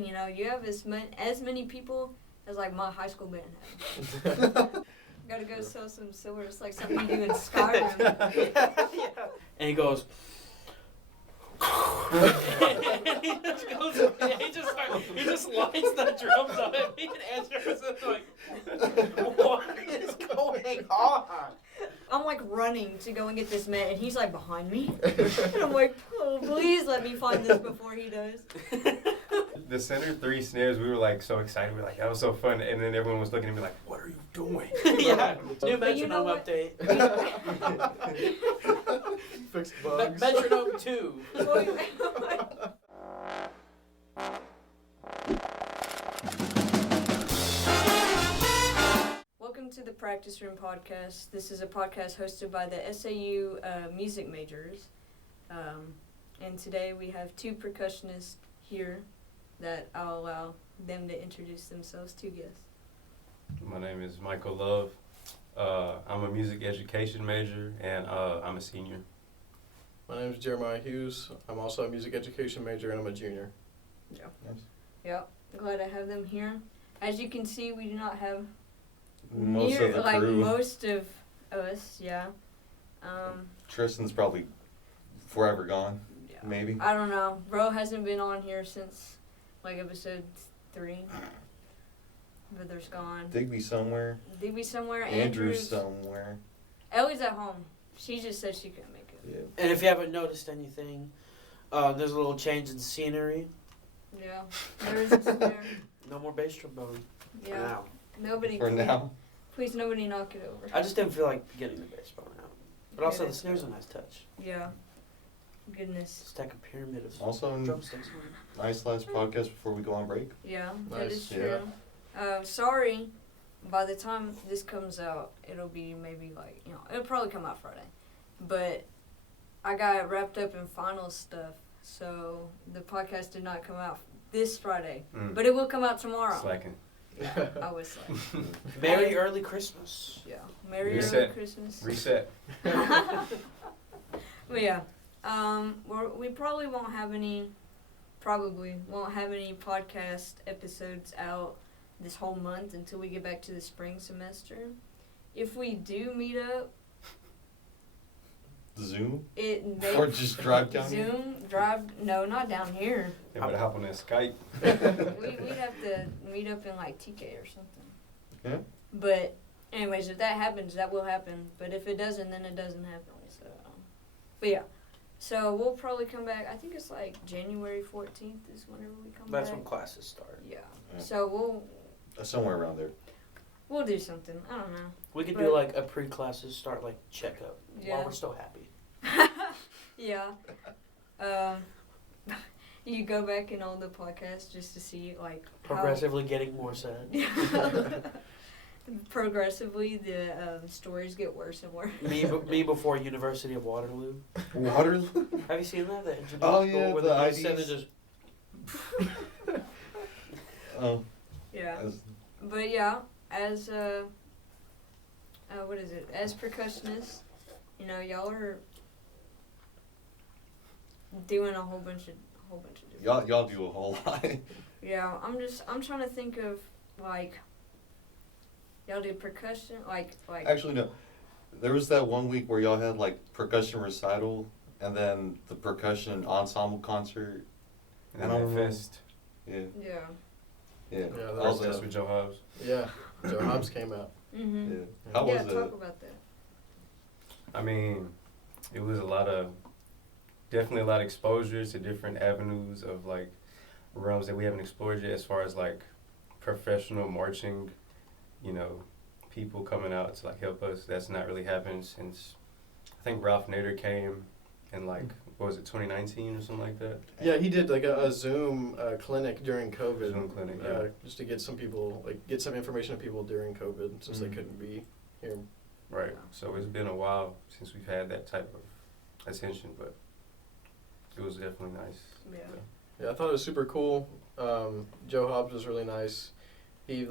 insane, you know. You have as many people as, like, my high school band had. Gotta go sell some silver. It's like something you do in Skyrim. Yeah. And he goes... and he just goes, he just lines the drums on it. Me and Andrew was like, what is going on? I'm like running to go and get this man, and he's like behind me. And I'm like, oh, please let me find this before he does. The center 3 snares, we were like so excited. We were like, that was so fun. And then everyone was looking at me like, what are you doing? Yeah. New But you know metronome what? update. Fixed bugs. Metronome 2. Welcome to the Practice Room Podcast. This is a podcast hosted by the SAU music majors. And today we have 2 percussionists here that I'll allow them to introduce themselves to guests. My name is Michael Love. I'm a music education major, and I'm a senior. My name is Jeremiah Hughes. I'm also a music education major, and I'm a junior. Yeah. Nice. Yep. Glad to have them here. As you can see, we do not have Most of the crew. most of us, yeah. Tristan's probably forever gone, Yeah. maybe. I don't know. Bro hasn't been on here since like episode 3. But there's gone. Digby somewhere. Digby somewhere. Andrew's somewhere. Ellie's at home. She just said she couldn't make it. Yeah. And if you haven't noticed anything, there's a little change in scenery. Yeah. There's there. No more bass trombone. Yeah. Now. Nobody. For now. Please, nobody knock it over. I just didn't feel like getting the bass trombone out. But also, the that's snare's a good. nice touch. Yeah. Goodness. Stack a pyramid of Also, drumsticks. nice last podcast before we go on break. Yeah, that Nice, is true. Sorry, by the time this comes out, it'll be maybe like, it'll probably come out Friday. But I got wrapped up in finals stuff, so the podcast did not come out this Friday. But it will come out tomorrow. Slacking. Yeah, I was slacking. Merry early Christmas. Yeah, Merry Reset. Early Christmas. Reset. But yeah, we probably won't have any podcast episodes out this whole month until we get back to the spring semester. If we do meet up, Zoom? they Or just drive down here? Zoom, drive, no, not down here. Yeah, but hop on that Skype. We'd have to meet up in like TK or something. Yeah. But anyways, if that happens, that will happen. But if it doesn't, then it doesn't happen. So, but yeah. So we'll probably come back. I think it's like January 14th is whenever we come back. That's when classes start. Yeah. Yeah. So Somewhere around there. we'll do something. I don't know. We could But- do like a pre-classes start like checkup Yeah. while we're still happy. Yeah. You go back in all the podcasts just to see like Progressively getting more said. progressively the stories get worse and worse. me before University of Waterloo. Waterloo? Have you seen that? The engineering Oh, school yeah, where the news center IDs. just Oh. Yeah. As- But yeah, as as percussionists, y'all are doing a whole bunch of different Y'all do a whole lot. Yeah, I'm trying to think of like y'all do percussion like Actually, no. There was that one week where y'all had like percussion recital and then the percussion ensemble concert. And then I don't that know. fest. Yeah. yeah. Yeah. Yeah, How that was Fest that? with Joe Hobbs. Yeah. Joe Hobbs came out. Mhm. Yeah. How Yeah, was talk it? about that. I mean, it was definitely a lot of exposure to different avenues of like realms that we haven't explored yet as far as like professional marching, people coming out to like help us. That's not really happened since I think Ralph Nader came in like, what was it, 2019 or something like that? Yeah, he did like a Zoom clinic during COVID. Zoom clinic, yeah. Just to get some people, get some information to people during COVID since they Mhm. couldn't be here. Right. So it's been a while since we've had that type of attention, but it was definitely nice. Yeah. Yeah, I thought it was super cool. Joe Hobbs was really nice. He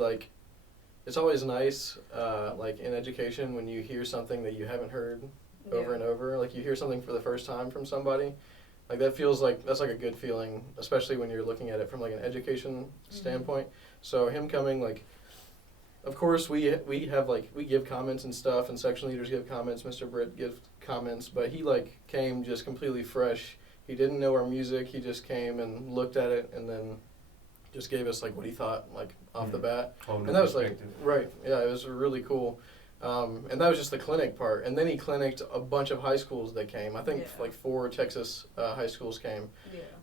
it's always nice, in education when you hear something that you haven't heard over and over. Like you hear something for the first time from somebody, Like that feels like that's like a good feeling, especially when you're looking at it from like an education standpoint. So him coming, like, of course we have like we give comments and stuff, and section leaders give comments. Mr. Britt gives comments, but he like came just completely fresh. He didn't know our music. He just came and looked at it, and then just gave us like what he thought like off the bat. Whole new And that was like perspective. right, yeah, it was really cool. And that was just the clinic part, and then he clinicked a bunch of high schools that came. I think like 4 Texas high schools came,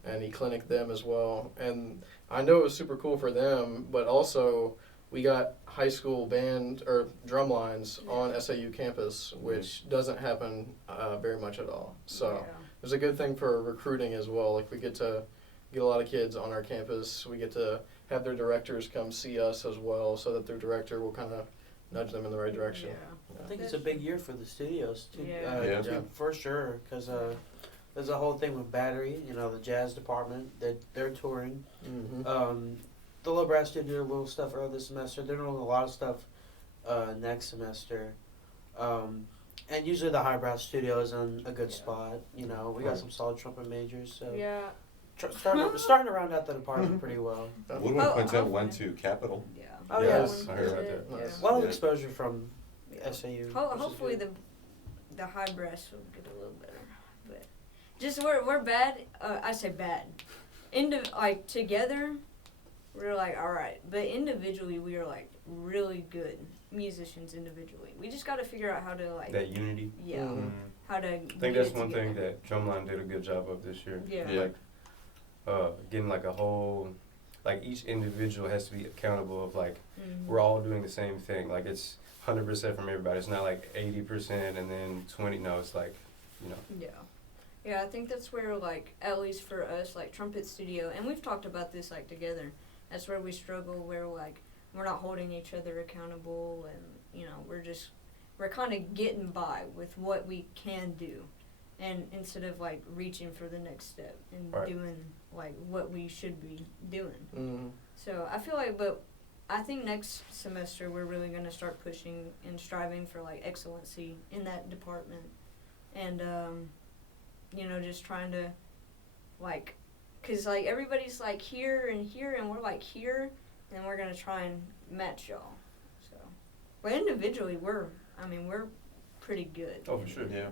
and he clinicked them as well. And I know it was super cool for them, but also we got high school band or drum lines on SAU campus, which doesn't happen very much at all. So it was a good thing for recruiting as well. Like we get to get a lot of kids on our campus. We get to have their directors come see us as well, so that their director will kind of nudge them in the right direction. I think it's a big year for the studios too. Yeah. For sure, because there's a whole thing with Battery. You know, the jazz department that they're touring. Mm-hmm. The low brass did do a little stuff earlier this semester. They're doing a lot of stuff next semester. And usually the highbrow studio is in a good spot. You know, we got some solid trumpet majors. So starting to round out the department pretty well. Woodwind Quintet went to Capitol. Oh Yes, I heard about that. A lot of exposure from SAU. which is Hopefully good. the high brass will get a little better, but just we're bad. I say bad. Like together, we're like all right, but individually we are like really good musicians individually. We just got to figure out how to like That unity. how to. I think that's one thing that Drumline did a good job of this year. Yeah. Like, getting like a whole, like each individual has to be accountable of like, we're all doing the same thing. Like it's 100% from everybody. It's not like 80% and then 20. No, it's like, you know. Yeah, I think that's where like, at least for us, like Trumpet Studio, and we've talked about this like together, that's where we struggle, where like, we're not holding each other accountable, and you know, we're kind of getting by with what we can do, and instead of like reaching for the next step and doing like what we should be doing. So I feel like, but I think next semester we're really going to start pushing and striving for like excellency in that department, and you know, just trying to like, cause like everybody's like here, and we're like here, and we're gonna try and match y'all. So, but individually we're pretty good. Oh, for sure. Yeah.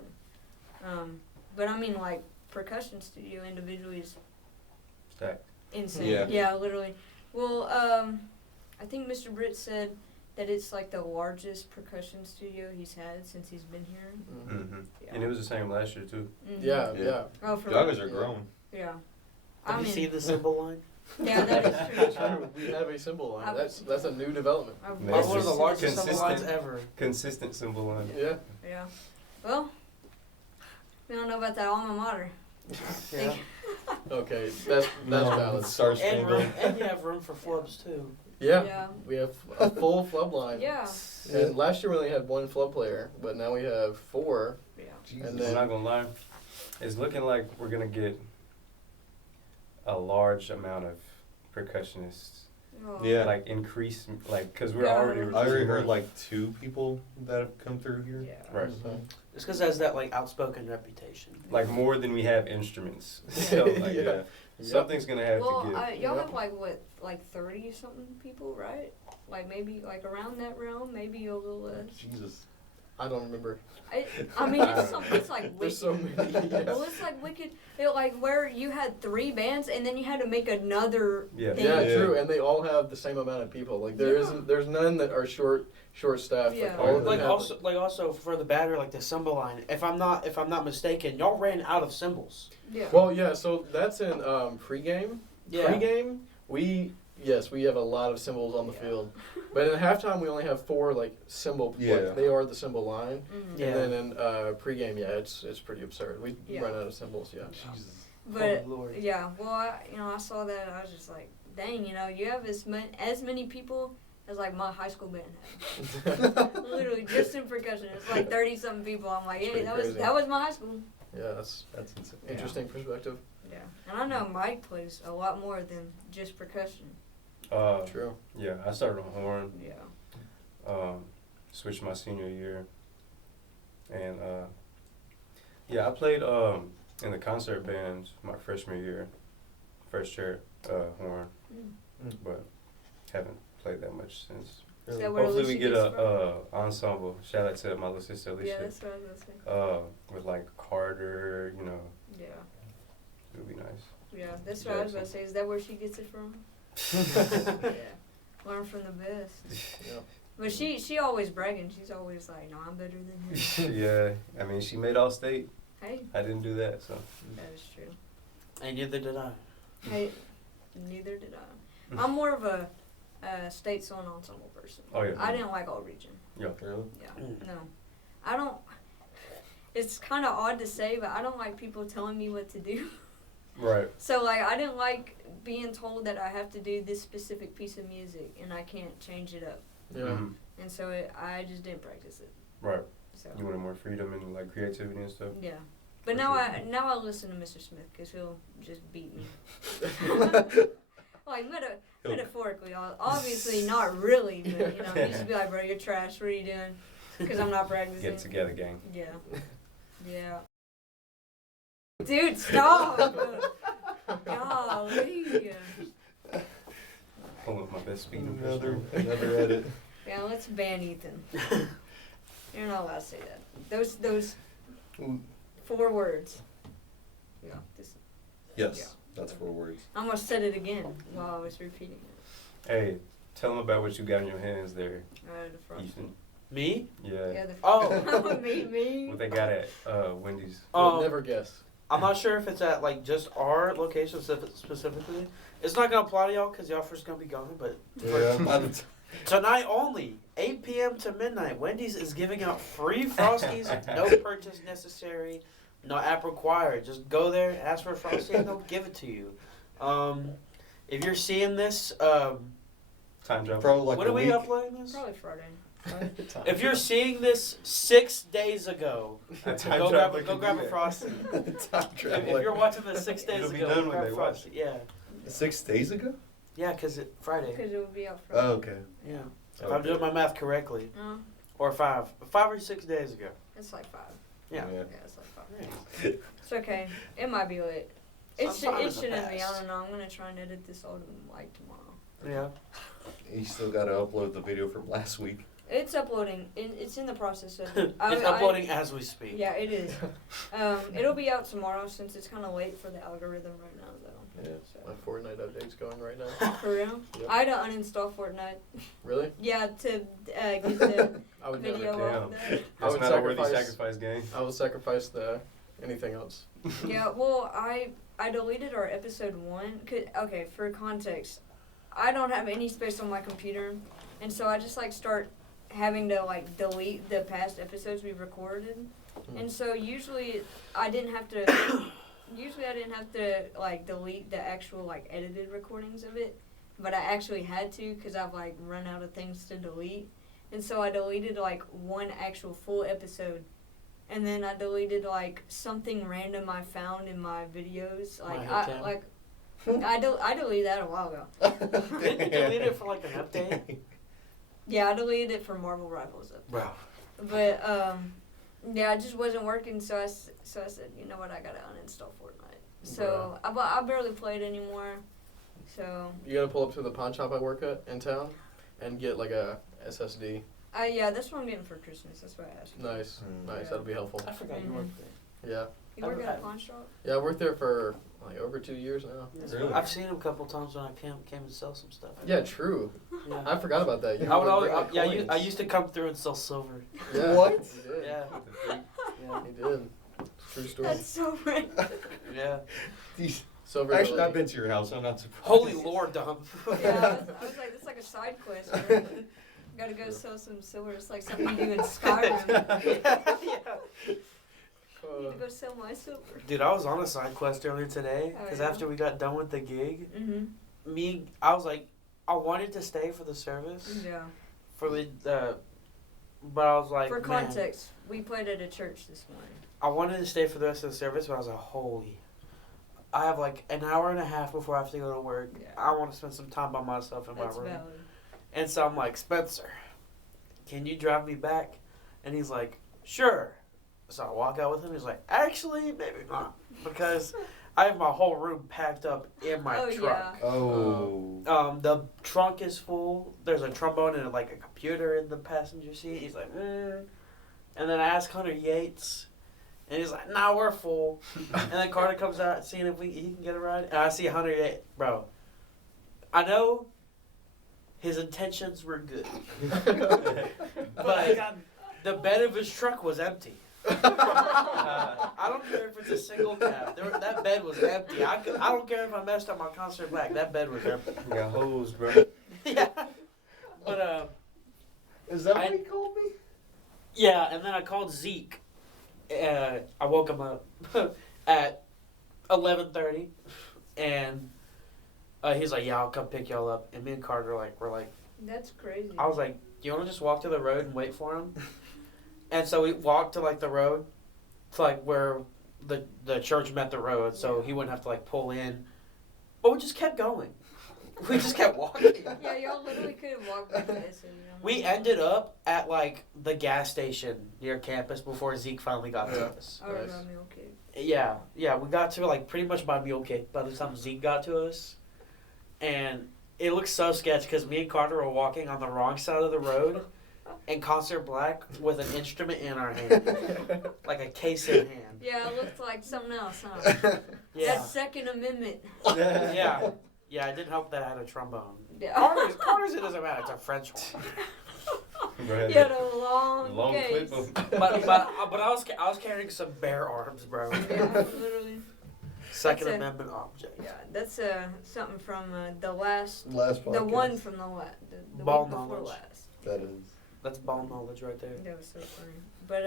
But I mean like percussion studio individually is Stacked. insane. Yeah, literally. Well, I think Mr. Britt said that it's like the largest percussion studio he's had since he's been here. And it was the same last year too. Yeah. Oh, for Y'all guys are grown. Yeah. Have you seen the symbol line? Yeah, that is true. True. We have a symbol line. That's a new development. Man, One of the largest symbol lines consistent. ever. Consistent symbol line. Yeah. Yeah. Well, we don't know about that alma mater. Yeah. Okay, that's valid. Star And Spangled. and you have room for flubs too. Yeah, we have a full flub line. Yeah. And last year we only had 1 flub player, but now we have 4. Yeah. Jesus. And I'm then not gonna lie, it's looking like we're gonna get a large amount of percussionists. Oh. Yeah. Like increase, like, cause we're Yeah. already. I already heard like 2 people that have come through here. Yeah. Right. It's because it has that like outspoken reputation. Like more than we have instruments. So like, Yeah. something's gonna have Well, to give. y'all Yeah. have like what, like 30 something people, right? Like maybe like around that realm, maybe a little less. Jesus. I don't remember. I mean, it's like wicked. There's so many. Well, it's like wicked. Like where you had 3 bands and then you had to make another Yeah. thing. Yeah, Yeah. true, and they all have the same amount of people. Like there's none that are short staffed. Yeah. Like all of them Like have also for the battery, like the symbol line. If I'm not mistaken, y'all ran out of symbols. Yeah. Well, yeah, so that's in pregame. Yeah. Pregame, we have a lot of symbols on the field. But in halftime we only have 4 like symbol Yeah. they are the symbol line. Yeah. And then in pregame, it's pretty absurd. We run out of symbols, yeah. Jesus. But Oh, Lord. yeah, well, I saw that and I was just like, dang, you have as many people as like my high school band had. Literally just in percussion, it's like 30 something people. I'm like, pretty yeah, crazy. that was my high school. Yeah, that's insane. Interesting perspective. Yeah, and I know Mike plays a lot more than just percussion. True. Yeah, I started on horn. Yeah. Switched my senior year, and I played in the concert band my freshman year, first chair horn, but haven't played that much since. Is that where Hopefully we Alicia get gets a ensemble. Shout out to my little sister Alicia. Yeah, that's what I was gonna say. With like Carter, you know, Yeah. it would be nice. Yeah, that's what I was about to say. Is that where she gets it from? Yeah. Learn from the best. Yeah. But she always bragging. She's always like, no, I'm better than him. Yeah, I mean she made all state. Hey, I didn't do that, so. that is true. And neither did I. Hey, neither did I. I'm more of a state song ensemble person. Oh yeah. I didn't like all region. Yeah. Really? Yeah, no. I don't, it's kind of odd to say, but I don't like people telling me what to do. Right. So, like, I didn't like being told that I have to do this specific piece of music and I can't change it up. Yeah. Mhm. And so I just didn't practice it. Right. So You wanted more freedom and like creativity and stuff. yeah, but For now sure. now I listen to Mr. Smith because he'll just beat me. Like metaphorically, obviously not really, but you know, he used to be like, "Bro, you're trash. What are you doing?" Because I'm not practicing. Get it together, gang. Yeah, yeah. Dude, stop! Golly. Pulling up my best speed Another impression. edit. Yeah, let's ban Ethan. You're not allowed to say that. Those 4 words. Yeah, this. Yes, Yeah. that's 4 words. I almost said it again while I was repeating it. Hey, tell them about what you got in your hands there, The front. Ethan. Me? Yeah. Yeah, the Oh. me. What they got at Wendy's. You'll never guess. I'm not sure if it's at like just our location specifically. It's not gonna apply to y'all because y'all first gonna be gone. But Yeah. tonight only, 8 p.m. to midnight, Wendy's is giving out free Frosties. No purchase necessary, no app required. Just go there, ask for a Frosty, and they'll give it to you. If you're seeing this, Time jump. Probably like when a are we week. uploading this? Probably Friday. If you're seeing this 6 days ago, Time go traveler grab can a do that. Frosty. Time If traveler. you're watching this 6 days It'll be ago, done go when grab they a watch Frosty. Yeah, 6 days ago? yeah, because Friday. Because it will be out Friday. Oh, okay. Yeah, if I'm doing my math correctly, or 5 or 6 days ago. It's like 5. Yeah. Yeah, it's like 5. It's okay. It might be late. It Sometime in the shouldn't be. I past. don't know. I'm gonna try and edit this all to like tomorrow. Yeah. You still got to upload the video from last week. It's uploading. It's in the process of. It's uploading as we speak. Yeah, it is. It'll be out tomorrow since it's kind of late for the algorithm right now, though. Yeah. So. My Fortnite update's going right now. For real? Yep. I had to uninstall Fortnite. Really? Yeah, to get the I would video never. off there. I That's would not a worthy sacrifice- sacrifice game. I would sacrifice anything else. Yeah, well, I deleted our episode 1. Okay, for context, I don't have any space on my computer, and so I just start having to delete the past episodes we've recorded, and so usually I didn't have to. Usually I didn't have to delete the actual edited recordings of it, but I actually had to because I've run out of things to delete, and so I deleted one actual full episode. And then I deleted something random I found in my videos. I deleted that a while ago. Didn't you delete it for an update? Yeah, I deleted it for Marvel Rivals up. Bro. But yeah, it just wasn't working. So I said, you know what, I gotta uninstall Fortnite. So I barely play it anymore. So You gotta pull up to the pawn shop I work at in town and get a SSD. yeah, that's what I'm getting for Christmas. That's why I asked. Nice, nice. Yeah. That'll be helpful. I forgot you worked there. Yeah, You work at a pawn shop? yeah. I worked there for over 2 years now. Really? I've seen him a couple times when I came and sell some stuff. Yeah, true. Yeah. I forgot about that. You I would would always, bring, yeah, coins. I used to come through and sell silver. Yeah, What? You did. Yeah. Yeah. He did. True story. That's so random. Yeah. Silver. Actually, Lily. I've been to your house. I'm not surprised. Holy Lord, Dom. Yeah, I was like, that's like a side quest. Right? Gotta go sell some silver. It's like something you do in Skyrim. yeah. I need to go sell my silver. Dude, I was on a side quest earlier today Oh, because yeah? after we got done with the gig, Mm-hmm. I was like, I wanted to stay for the service Yeah. for the, but I was like, For man, context, we played at a church this morning. I wanted to stay for the rest of the service, but I was like, holy, I have an hour and a half before I have to go to work. Yeah. I want to spend some time by myself in That's my room. valid. And so I'm like, Spencer, can you drive me back? And he's like, sure. So I walk out with him. He's like, actually, maybe not, because I have my whole room packed up in my truck. Yeah. Oh. The trunk is full. There's a trombone and like a computer in the passenger seat. He's like, And then I ask Hunter Yates, and he's like, nah, we're full. And then Carter comes out seeing if he can get a ride. And I see Hunter Yates. Bro, I know his intentions were good. But the bed of his truck was empty. I don't care if it's a single cab. That bed was empty. I don't care if I messed up my concert back. That bed was empty. You got hoes, bro. Yeah. But, Is that what he called me? yeah, and then I called Zeke. I woke him up at 11:30, and he's like, "Yeah, I'll come pick y'all up." And me and Carter were like, That's crazy. I was like, "Do you want to just walk to the road and wait for him?" And so we walked to like the road, to like where the church met the road, so he wouldn't have to like pull in. But we just kept going. We just kept walking. Yeah, y'all literally couldn't walk back to this. We ended up at like the gas station near campus before Zeke finally got to us. I remember Mule Cake. Yeah, we got to like pretty much by Mule Cake by the time Zeke got to us, and it looked so sketch because me and Carter were walking on the wrong side of the road, in concert black with an instrument in our hand, like a case in hand. Yeah, it looked like something else, huh? Yeah, That Second Amendment. yeah. It didn't help that I had a trombone. Yeah. Carter's it doesn't matter. It's a French horn. Bro, You had a long case. clip of. But I was carrying some bare arms, bro. Yeah, literally. Second That's Amendment object. Yeah, that's something from the last Last podcast. the one from the Ball week before knowledge. last. That is. That's ball knowledge right there. That was so funny. But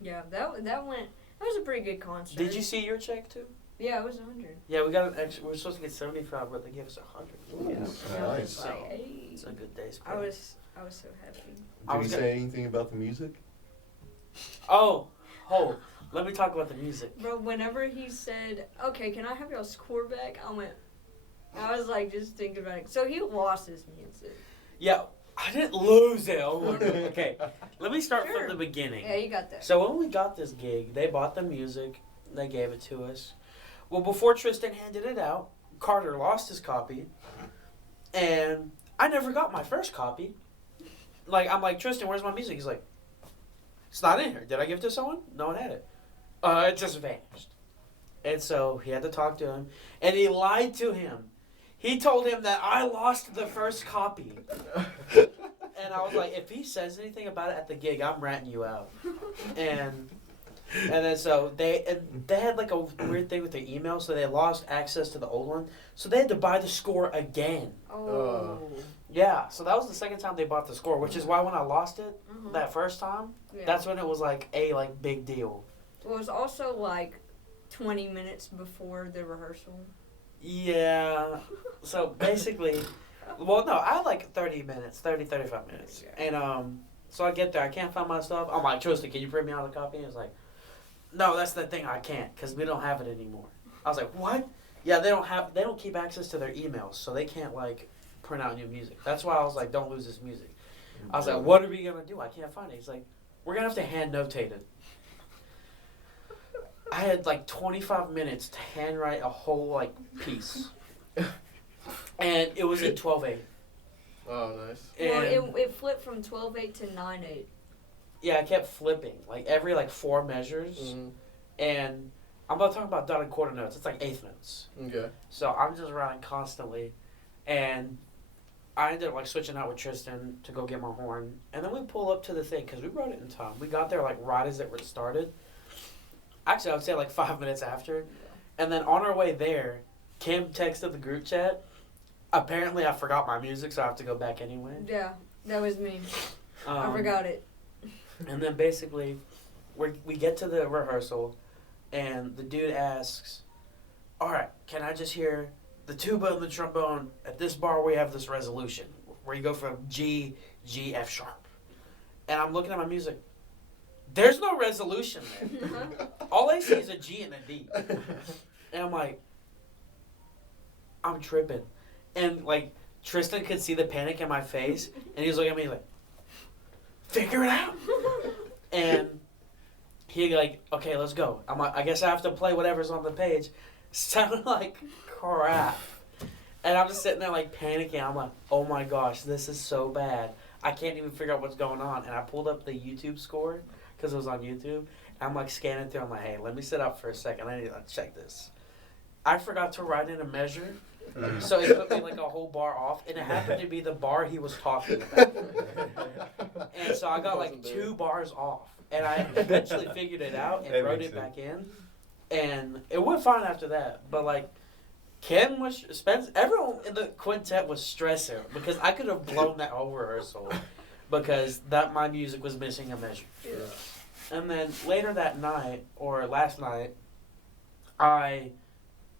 yeah, that went. That was a pretty good concert. Did you see your check too? Yeah, it was 100. Yeah, we got an extra. We were supposed to get 75, but they gave us 100. Yeah. Ooh, I was nice. like, hey. It's a good day's pay. I was so happy. Did he say anything about the music? Oh, let me talk about the music. Bro, whenever he said, "Okay, can I have y'all score back?" I was like, just thinking about it. So he lost his music. Yeah, I didn't lose it. Oh, okay. Let me start Sure. from the beginning. Yeah, you got that. So when we got this gig, they bought the music. They gave it to us. Well, before Tristan handed it out, Carter lost his copy, and I never got my first copy. Like, I'm like, Tristan, where's my music? He's like, it's not in here. Did I give it to someone? No one had it. It just vanished. And so he had to talk to him, and he lied to him. He told him that I lost the first copy. And I was like, if he says anything about it at the gig, I'm ratting you out. And then so they had like a weird thing with their email, so they lost access to the old one. So they had to buy the score again. Oh. Yeah, so that was the second time they bought the score, which is why when I lost it Mhm. that first time, Yeah. that's when it was like a big deal. Well, it was also like 20 minutes before the rehearsal. Yeah. So basically, well, no, I had like 35 minutes. And so I get there, I can't find my stuff. I'm like, Tristan, can you print me out a copy? He's like, no, that's the thing, I can't, because we don't have it anymore. I was like, what? Yeah, they don't keep access to their emails, so they can't like print out new music. That's why I was like, don't lose this music. I was like, what are we gonna do? I can't find it. He's like, we're gonna have to hand notate it. I had like 25 minutes to handwrite a whole like piece, and it was in 12/8. Oh, nice. Well, And it flipped from 12/8 to 9/8. yeah, I kept flipping like every like 4 measures, Mm-hmm. and I'm not talking about dotted quarter notes. It's like eighth notes. Okay. So I'm just writing constantly, and I ended up like switching out with Tristan to go get my horn, and then we pull up to the thing because we wrote it in time. We got there like right as it started. Actually, I would say like 5 minutes after, and then on our way there, Kim texted the group chat. Apparently, I forgot my music, so I have to go back anyway. Yeah, that was me. I forgot it. And then basically, we get to the rehearsal, and the dude asks, all right, can I just hear the tuba and the trombone? At this bar, we have this resolution where you go from G, G, F sharp. And I'm looking at my music. There's no resolution there. All I see is a G and a D. And I'm like, I'm tripping. And like, Tristan could see the panic in my face, and he was looking at me like, figure it out. And he like, okay, let's go. I'm like, I guess I have to play whatever's on the page. Sounded like crap. And I'm just sitting there like panicking. I'm like, oh my gosh, this is so bad. I can't even figure out what's going on. And I pulled up the YouTube score because it was on YouTube. I'm like scanning through. I'm like, hey, let me sit up for a second. I need to check this. I forgot to write in a measure. So it put me like a whole bar off. And it happened to be the bar he was talking about. And so I got like 2 bars off. And I eventually figured it out and wrote it back in. And it went fine after that. But like, Ken was, Spence, everyone in the quintet was stressing because I could have blown that whole rehearsal because my music was missing a measure. Yeah. And then later that night, or last night, I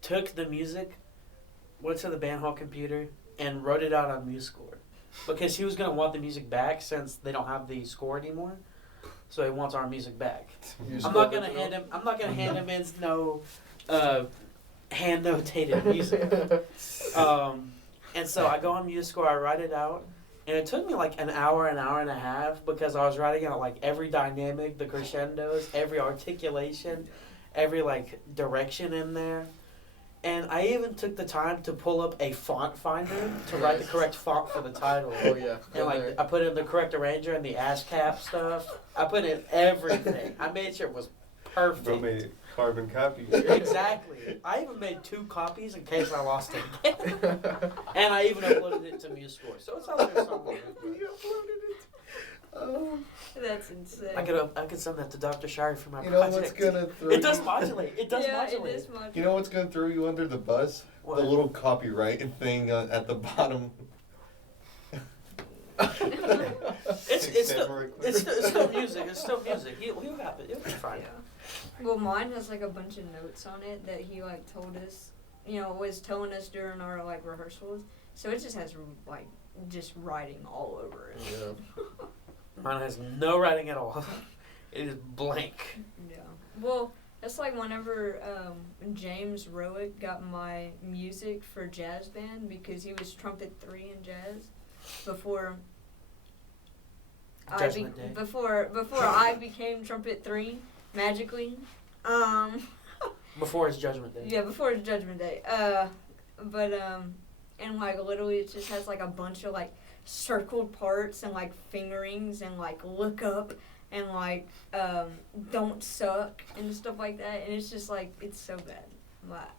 took the music, went to the band hall computer, and wrote it out on MuseScore. Because he was going to want the music back since they don't have the score anymore. So he wants our music back. I'm not gonna hand him his hand notated music. And so I go on MuseScore, I write it out, and it took me like an hour and a half because I was writing out like every dynamic, the crescendos, every articulation, every like direction in there. And I even took the time to pull up a font finder to write the correct font for the title. Oh yeah. And like I put in the correct arranger and the ASCAP stuff. I put in everything. I made sure it was perfect. Bro made carbon copies. Exactly. I even made 2 copies in case I lost it again. And I even uploaded it to MuseScore. So it's out there somewhere. You uploaded it. Oh. That's insane. I could send that to Dr. Shire for my You know project. what's gonna throw It does you? modulate. It does yeah, modulate. it is modulate. You know what's gonna throw you under the bus? What? The little copyright thing at the bottom. It's still music. It's still music. He'll have it. It'll be fine. Yeah. Well, mine has like a bunch of notes on it that he like told us, was telling us during our like rehearsals. So it just has like just writing all over it. Yeah. Mine has no writing at all. It is blank. Yeah. Well, that's like whenever James Rowick got my music for jazz band because he was trumpet 3 in jazz before Judgment Day. before I became trumpet 3 magically. Before it's Judgment Day. Yeah, before it's Judgment Day. And like literally it just has like a bunch of like circled parts and like fingerings and like look up and like don't suck and stuff like that, and it's just like it's so bad.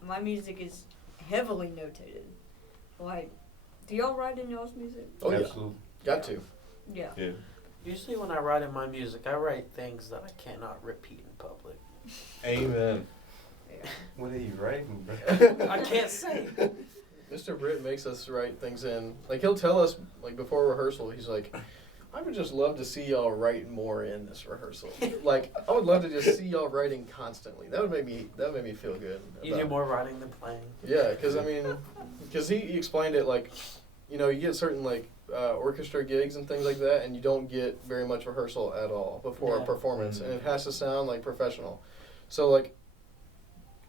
My music is heavily notated. Like, do y'all write in y'all's music? Oh yeah. Absolutely. Got to. Yeah. Yeah. Usually when I write in my music, I write things that I cannot repeat in public. Amen. Yeah. What are you writing, bro? I can't say. Mr. Britt makes us write things in. Like, he'll tell us, like, before rehearsal, he's like, I would just love to see y'all write more in this rehearsal. Like, I would love to just see y'all writing constantly. That would make me feel good. You do more writing than playing. Yeah, because he explained it like, you get certain, like, orchestra gigs and things like that, and you don't get very much rehearsal at all before a performance, and it has to sound, like, professional. So, like,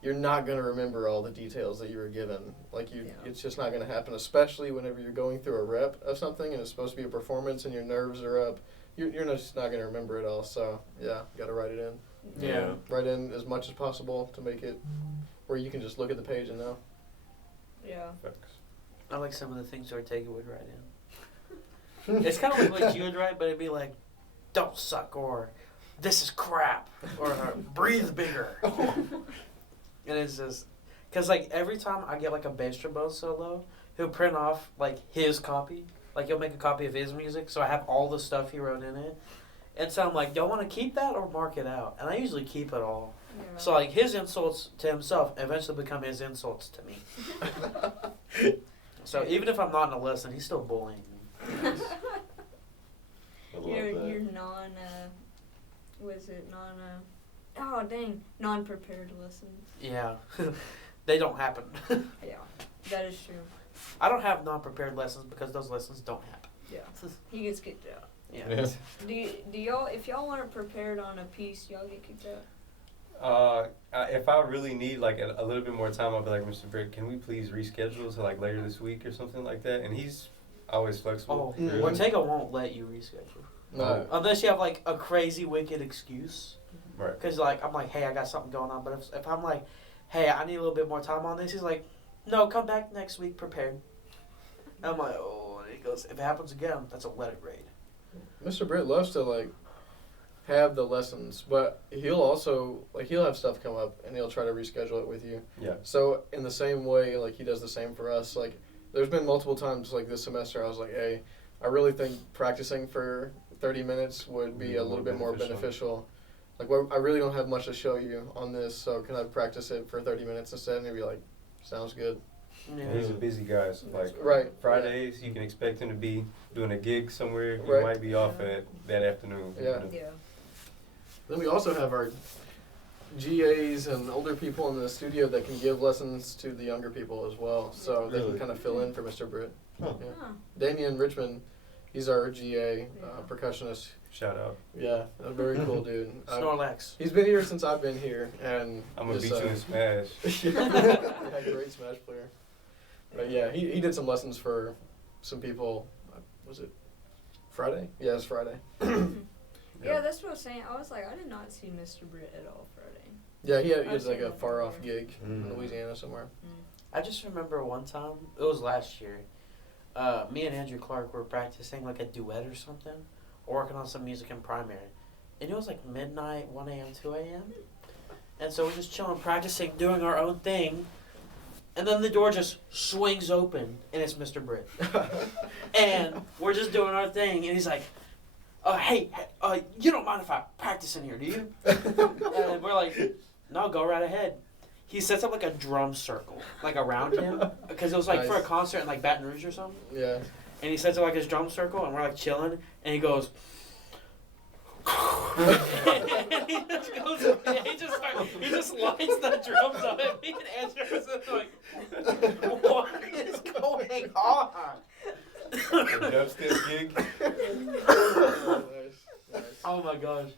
you're not going to remember all the details that you were given. Like, it's just not going to happen, especially whenever you're going through a rep of something and it's supposed to be a performance and your nerves are up. You're just not going to remember it all. So, yeah, got to write it in. Yeah. Write in as much as possible to make it where you can just look at the page and know. Yeah. I like some of the things Ortega would write in. It's kind of like what you would write, but it'd be like, don't suck, or this is crap, or breathe bigger. And it's just, because, like, every time I get, like, a bass trombone solo, he'll print off, like, his copy. Like, he'll make a copy of his music, so I have all the stuff he wrote in it. And so I'm like, do I want to keep that or mark it out? And I usually keep it all. Yeah. So, like, his insults to himself eventually become his insults to me. So even if I'm not in a lesson, he's still bullying me. You're non-prepared lessons. Yeah. They don't happen. Yeah, that is true. I don't have non-prepared lessons because those lessons don't happen. Yeah, he gets kicked out. Yeah. Do y'all, if y'all aren't prepared on a piece, y'all get kicked out? If I really need like a little bit more time, I'll be like, Mr. Britt, can we please reschedule to like later this week or something like that? And he's always flexible. Oh, Ortega won't let you reschedule. No. Unless you have like a crazy wicked excuse. Right. Because like I'm like, hey, I got something going on. But if I'm like, hey, I need a little bit more time on this, he's like, no, come back next week prepared. And I'm like, oh. And he goes, if it happens again, that's a let it grade. Mr. Britt loves to like have the lessons, but he'll also like he'll have stuff come up and he'll try to reschedule it with you. Yeah. So in the same way, like he does the same for us. Like there's been multiple times like this semester I was like, hey, I really think practicing for 30 minutes would be a little bit more beneficial. Like I really don't have much to show you on this, so can I practice it for 30 minutes instead? And he'd be like, sounds good. Yeah. He's a busy guy. So like Right. Fridays, you can expect him to be doing a gig somewhere. He Right. might be off at that afternoon. Yeah. You know? Yeah. Then we also have our GAs and older people in the studio that can give lessons to the younger people as well. So they can Really? kind of fill in for Mr. Britt. Huh. Yeah. Huh. Damian Richmond, he's our GA, percussionist. Shout out. Yeah, a very cool dude. Snorlax. He's been here since I've been here, and I'm gonna just, beat you in Smash. yeah, great Smash player. But yeah, he did some lessons for some people. Was it Friday? Yeah, it's Friday. Yeah, that's what I was saying. I was like, I did not see Mr. Britt at all Friday. Yeah, he I've has like seen a him far off everywhere. gig in Louisiana somewhere. I just remember one time, it was last year, me and Andrew Clark were practicing like a duet or something, or working on some music in primary. And it was like midnight, 1 a.m., 2 a.m. And so we're just chilling, practicing, doing our own thing. And then the door just swings open, and it's Mr. Britt. And we're just doing our thing, and he's like, hey, you don't mind if I practice in here, do you? And we're like, no, go right ahead. He sets up like a drum circle, like around him, because it was like for a concert in like Baton Rouge or something. Yeah. And he sets up like his drum circle, and we're like chilling, and he goes, and he just goes, he just lights the drums up, and me and Andrew was just like, what is going on? A dubstep gig. Nice. Oh my gosh.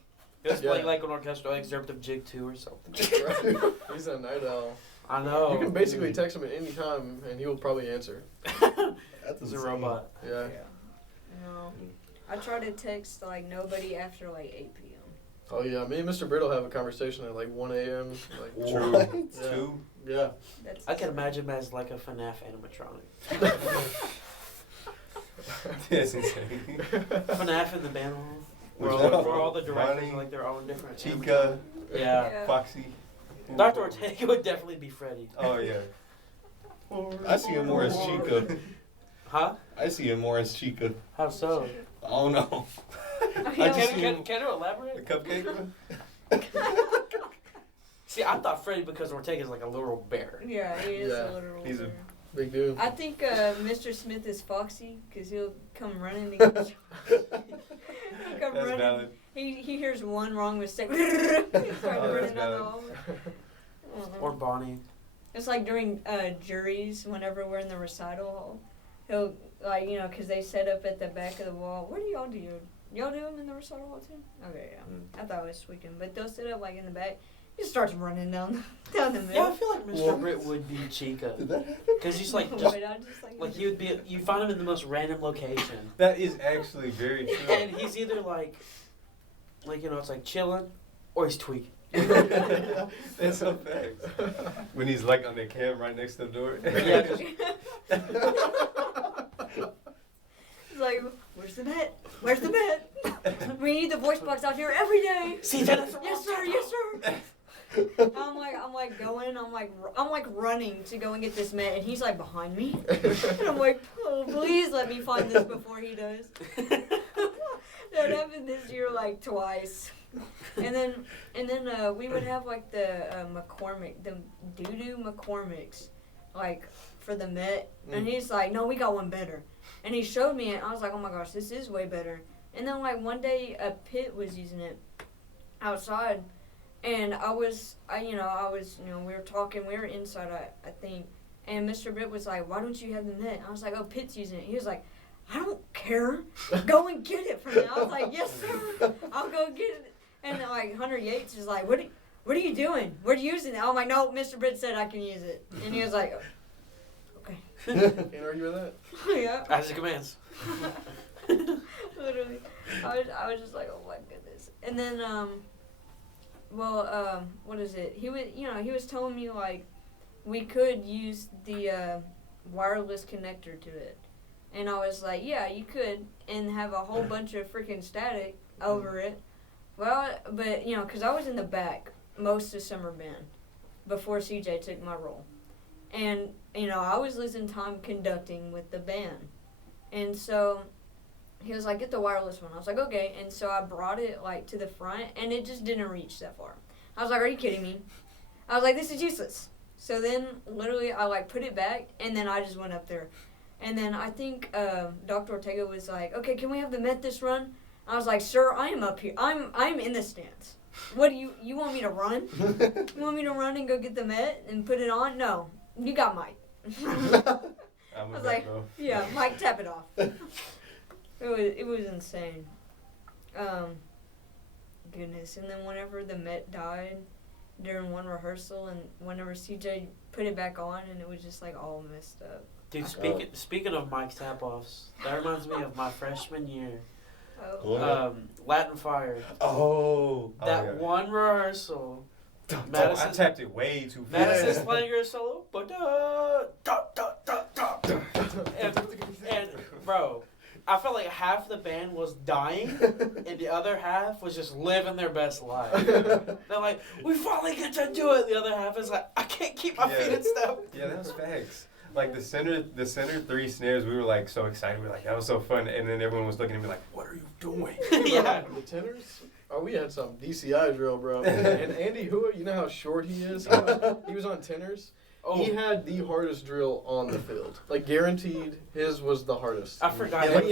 He was playing like an orchestral excerpt of Jig 2 or something. Right. He's a night owl. I know. You can basically text him at any time, and he will probably answer. That's He's a insane. robot. Yeah. No. I try to text like nobody after like 8 p.m. Oh yeah, me and Mr. Britt will have a conversation at like 1 a.m. Like True. Yeah. 2. Yeah. That's I can imagine him as like a FNAF animatronic. That's insane. FNAF in the band hall. Where Which all, one? where all the directors Bonnie, are like their own different. Chica, Yeah. Foxy. Dr. Ortega would definitely be Freddy. Oh yeah. I see him more as Chica. Huh? I see him more as Chica. How so? Oh no. Can, just can you The elaborate? cupcake. See, I thought Freddy because Ortega is like a literal bear. Yeah, he is Yeah. a literal. He's a- bear. Big dude. I think Mr. Smith is Foxy because he'll come running. To get he'll come That's running. valid. He hears one wrong mistake. He's starting Oh, running that's down the valid. hall. Or Bonnie. It's like during juries, whenever we're in the recital hall, he'll, like, you know, because they set up at the back of the wall. What do y'all do? Y'all do them in the recital hall too? Okay, yeah. I thought it was tweaking. But they'll set up, like, in the back. He just starts running down the middle. Yeah, I feel like Mr. What? Britt would be Chica. Did that happen? Because he's like, But just, I just like he would be, you find him in the most random location. That is actually very true. And he's either like, you know, it's like chilling, or he's tweaking. That's a fact. When he's like on the cam right next to the door. Yeah, just, It's like, where's the bet? Where's the bet? We need the voice box out here every day. see, that's Yes, sir. Yes, sir. I'm like running to go and get this met, and he's like behind me, and I'm like, oh, please let me find this before he does. That happened this year like twice, and then we would have like the McCormick, the doo-doo McCormicks, like for the Met, and he's like, no, we got one better, and he showed me it. I was like, oh my gosh, this is way better. And then like one day Pitt was using it outside. And we were talking, we were inside, I think, and Mr. Britt was like, why don't you have the net? I was like, oh, Pitt's using it. He was like, I don't care. Go and get it from me. I was like, yes, sir. I'll go get it. And then, like, Hunter Yates is like, what are you doing? We're using it. I'm like, no, Mr. Britt said I can use it. And he was like, okay. Can't argue with that. Yeah. as it commands. Literally. I was just like, oh my goodness. And then, well, what is it? He was telling me like we could use the wireless connector to it, and I was like, yeah, you could, and have a whole bunch of freaking static over it. Well, but because I was in the back most of summer band before CJ took my role, and I was losing time conducting with the band, and so he was like, get the wireless one. I was like, okay. And so I brought it, like, to the front, and it just didn't reach that far. I was like, are you kidding me? I was like, this is useless. So then, literally, I, like, put it back, and then I just went up there. And then I think Dr. Ortega was like, okay, can we have the Memphis run? I was like, sir, I am up here. I'm in the stands. What do you want me to run? You want me to run and go get the Met and put it on? No. You got Mike. I was like, yeah, Mike, tap it off. It was insane. Goodness. And then whenever the Met died during one rehearsal, and whenever CJ put it back on, and it was just like all messed up. Dude, speaking of Mike's tap-offs, that reminds me of my freshman year. Oh. Latin Fire. That one rehearsal. I tapped it way too fast. Madison's playing her solo. And bro, I felt like half the band was dying, and the other half was just living their best life. They're like, we finally get to do it. The other half is like, I can't keep my feet in step. Yeah, that was facts. Like the center 3 snares, we were like so excited. We were like, that was so fun. And then everyone was looking at me like, what are you doing? Yeah. The tenors? Oh, we had some DCI drill, bro. And Andy Hua, you know how short he is? He was on tenors. Oh. He had the hardest drill on the field. Like, guaranteed, his was the hardest. I forgot. And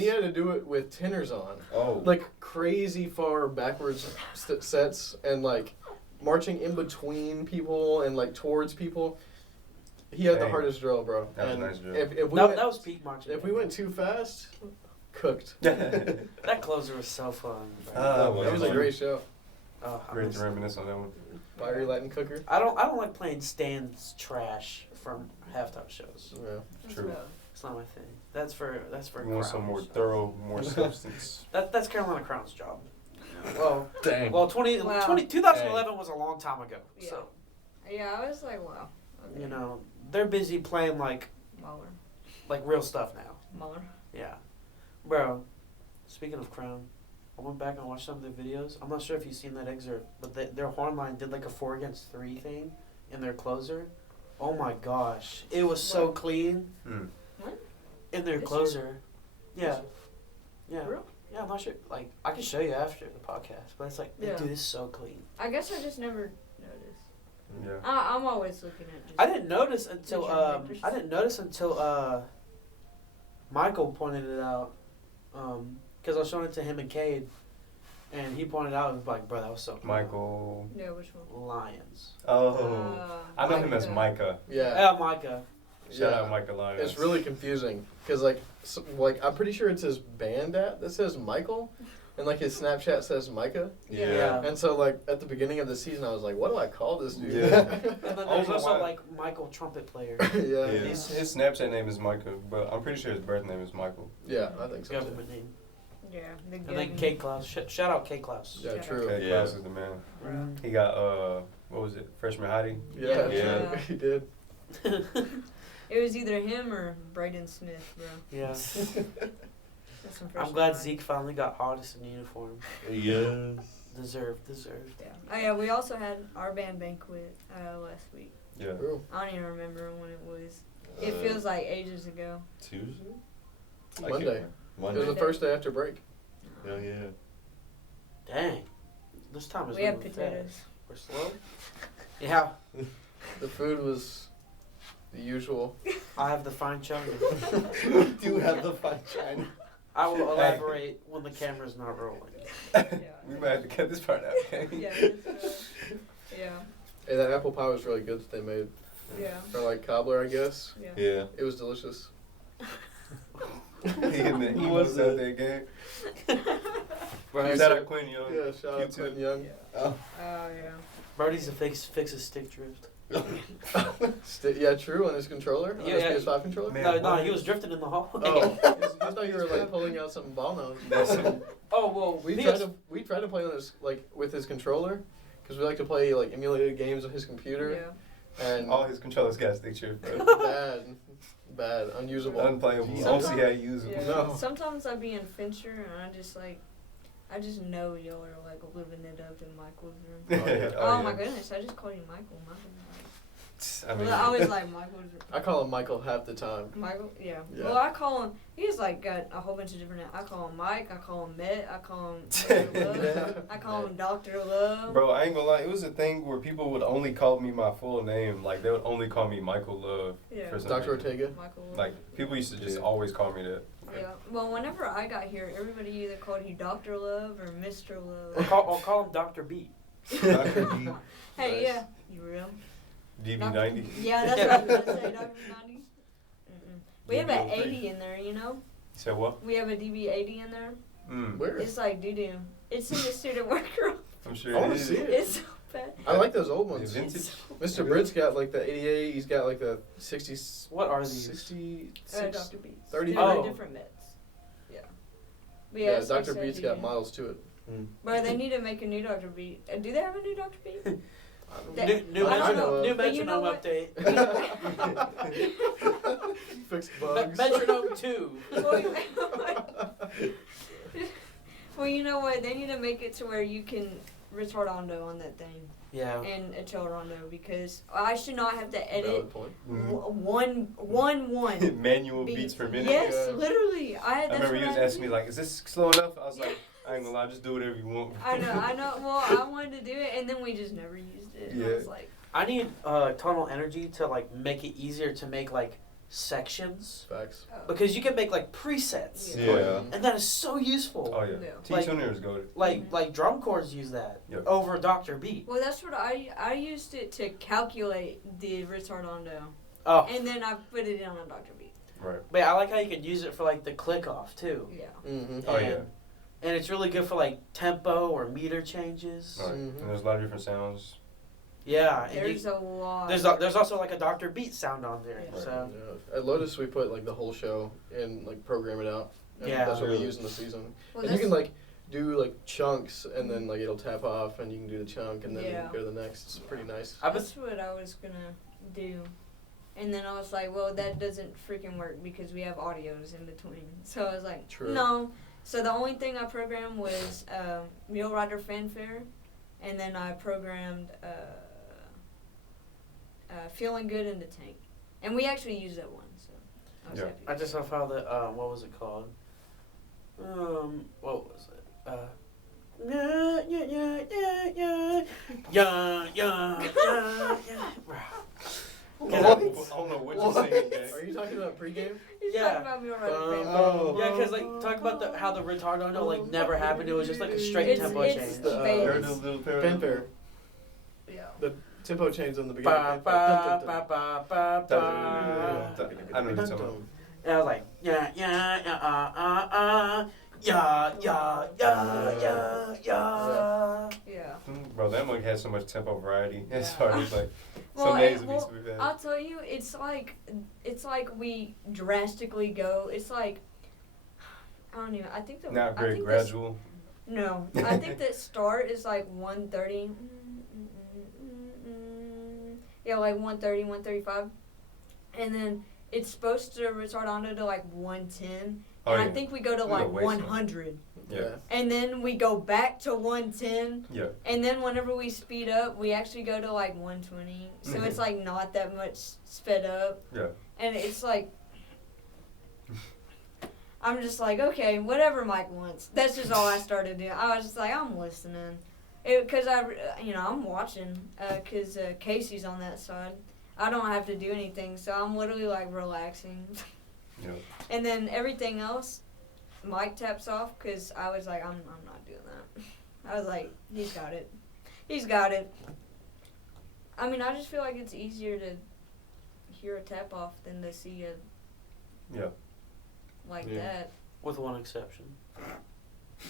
he had to do it with tenors on. Oh. Like, crazy far backwards sets and, like, marching in between people and, like, towards people. He had the hardest drill, bro. That was a nice drill. That was peak marching. If we went too fast, cooked. That closer was so fun. That was a great show. Great to reminisce on that one. Fiery Latin cooker. I don't like playing stands trash from halftime shows. Yeah. True. It's not my thing. That's for You want some more thorough, more substance. That's Carolina Crown's job. Well, dang. Well, 2011 was a long time ago. Yeah. So Yeah, I was like, wow. Okay. they're busy playing like real stuff now. Muller. Yeah, bro. Speaking of Crown, I went back and watched some of their videos. I'm not sure if you've seen that excerpt, but their horn line did like a 4-against-3 thing in their closer. Oh my gosh, it was so clean. What? In their closer. Yeah. Yeah. Real? Yeah, I'm not sure. Like, I can show you after the podcast, but it's like, dude, it's so clean. I guess I just never noticed. Yeah. I'm always looking at. Just I didn't notice until Michael pointed it out, because I was showing it to him and Cade, and he pointed out, and was like, bro, that was so cool. Michael. Yeah, which one? Lions. Oh. I know him as Micah. yeah. Micah. Shout out Micah Lyons. It's really confusing because like I'm pretty sure it's his band that says Michael, and like his Snapchat says Micah. Yeah. And so like at the beginning of the season, I was like, what do I call this dude? Yeah. And then there's also like Michael trumpet player. Yeah. His Snapchat name is Micah, but I'm pretty sure his birth name is Michael. Yeah, I think so. Government name. Yeah. And then K Klaus. Shout out K Klaus. Yeah, true. Okay, Klaus is the man. Right. He got what was it? Freshman Hottie. Yeah, Yeah. he did. It was either him or Braden Smith, bro. Yeah. That's some I'm freshman glad line. Zeke finally got hottest in uniform. Yes. Deserved. Yeah. Oh yeah, we also had our band banquet last week. Yeah. True. I don't even remember when it was. It feels like ages ago. Tuesday? Monday. It Monday. was the first day after break. Hell yeah. Dang. This time is We had moving potatoes. fast. We're slow. Yeah. The food was the usual. I have the fine china. Do have the fine china. I will elaborate when the camera's not rolling. We might have to cut this part out. Okay? Yeah. Yeah. Hey, that apple pie was really good that they made. Yeah. Or like cobbler, I guess. Yeah. Yeah. It was delicious. He in the emos out there game. Right. Shout out Quinn Young. Yeah, shout out Q2. Quentin Young. Oh yeah. Birdie's to fix a stick drift. Yeah, true, on his controller? On his Yeah, PS5 controller? Man. No, he was drifting in the hallway. Oh, I thought you were like pulling out some ball notes. Oh well, We tried to play on his with his controller, because we like to play like emulated games on his computer. Yeah. And All his controllers got stick shift, bro. bad, unusable. Unplayable. I don't see how you use Yeah. them. No. Sometimes I be in Fincher and I just know y'all are like living it up in Michael's room. Oh, yeah. Oh, yeah. my goodness, I just called you Michael. I mean, I was like Michael's I call him Michael half the time. Michael, yeah. Yeah. Well, I call him. He's like got a whole bunch of different names. I call him Mike. I call him Met. I call him Dr. Love. Yeah. I call him Dr. Love. bro, I ain't gonna lie. It was a thing where people would only call me my full name. Like, they would only call me Michael Love. Yeah. For some Dr. reason. Ortega. Michael Love. Like, people used to just Yeah. always call me that. Yeah. Well, whenever I got here, everybody either called you Dr. Love or Mr. Or Love. call him Dr. B. Dr. D. Hey, Nice. yeah. You real? DB90. Yeah, that's what I was gonna say. Dr. 90. We have an DB03. 80 in there, you know? Say what? We have a DB80 in there. Where? It's like doo-doo. It's in the student workroom. I'm sure I it want to is. see it. It's so bad. I like those old ones. The vintage. It's so Mr. Britt's got like the 88. He's got like the 60. What are these? 66. Dr. Beats. 30. They're Oh. different meds. Yeah. But Yeah, it's like Dr. Beat's so got doo-doo. miles to it. But they need to make a new Dr. Beat. Do they have a new Dr. Beat? That- New I don't know, new but you know metronome what? update. Fix bugs. Metronome 2. Well, you know what? They need to make it to where you can retardondo on that thing Yeah. and a chilrondo because I should not have to edit Valid point. one Manual beats per minute. Yes, Yeah. literally. I That's remember what you was I asking did. me like, "Is this slow enough?" I was like, "I ain't gonna lie, just do whatever you want." I know. Well, I wanted to do it, and then we just never used it. And I Yeah. was like, I need tonal energy to like make it easier to make like sections Facts. oh. because you can make like presets, Yeah. Yeah. and that is so useful. Oh yeah. Yeah. T-tuner is good. Like drum chords use that Yep. over Dr. B. Well, that's what I used it to calculate the retardondo, Oh, and then I put it in on Dr. B. Right. but I like how you can use it for like the click off too. Yeah. Mm-hmm. Oh yeah. And- And it's really good for like tempo or meter changes. Right. Mhm. And there's a lot of different sounds. Yeah, and There's a lot. there's also like a Dr. Beat sound on there. Yeah. So Yeah. At Lotus, we put like the whole show and like program it out. And Yeah. that's what we use in the season. Well, And you that's- can like do like chunks and then like it'll tap off and you can do the chunk and then Yeah. go to the next. It's pretty nice. That's what I was gonna do. And then I was like, well, that doesn't freaking work because we have audios in between. So I was like, True. no. So the only thing I programmed was Mule Rider Fanfare. And then I programmed Feeling Good in the Tank. And we actually used that one. So I was Yeah. happy. I just saw how the what was it called? What was it? Yeah, yeah, yeah, yeah, yeah, yeah, yeah, yeah, yeah. I Can don't know what you're saying, guys. Are you talking about pregame? He's Yeah. talking about Mule Rider Fanfare. Oh. Yeah, because like talk about how the retardo like never happened. It was just like a straight It's- tempo it's change. the Heard bass. those little parallel- Fanfare. Yeah. Tempo chains on the beginning. Ba, ba, ba, ba, ba, ba. I know what you're talking about. And I was like, yeah, yeah, yeah, yeah, yeah, yeah, yeah, yeah. Yeah. Bro, that one has so much tempo variety as Yeah. far as like Well, some days and- it be well, super fast. I'll tell you, it's like we drastically go. It's like I don't even. I think the Not I very think gradual. No, I think that start is like 130. Yeah, like 130, 135, and then it's supposed to retardondo to like 110, Oh, and yeah. I think we go to We go like way slower. 100, Yeah. and then we go back to 110. Yeah. And then whenever we speed up, we actually go to like 120. So it's like not that much sped up. Yeah. And it's like, I'm just like, okay, whatever Mike wants. That's just all I started doing. I was just like, I'm listening. Because I'm watching. Because Casey's on that side. I don't have to do anything. So I'm literally like relaxing. Yeah. And then everything else, Mike taps off because I was like, I'm not doing that. I was like, he's got it. He's got it. I mean, I just feel like it's easier to hear a tap off than to see it Yeah. like Yeah. that. With one exception.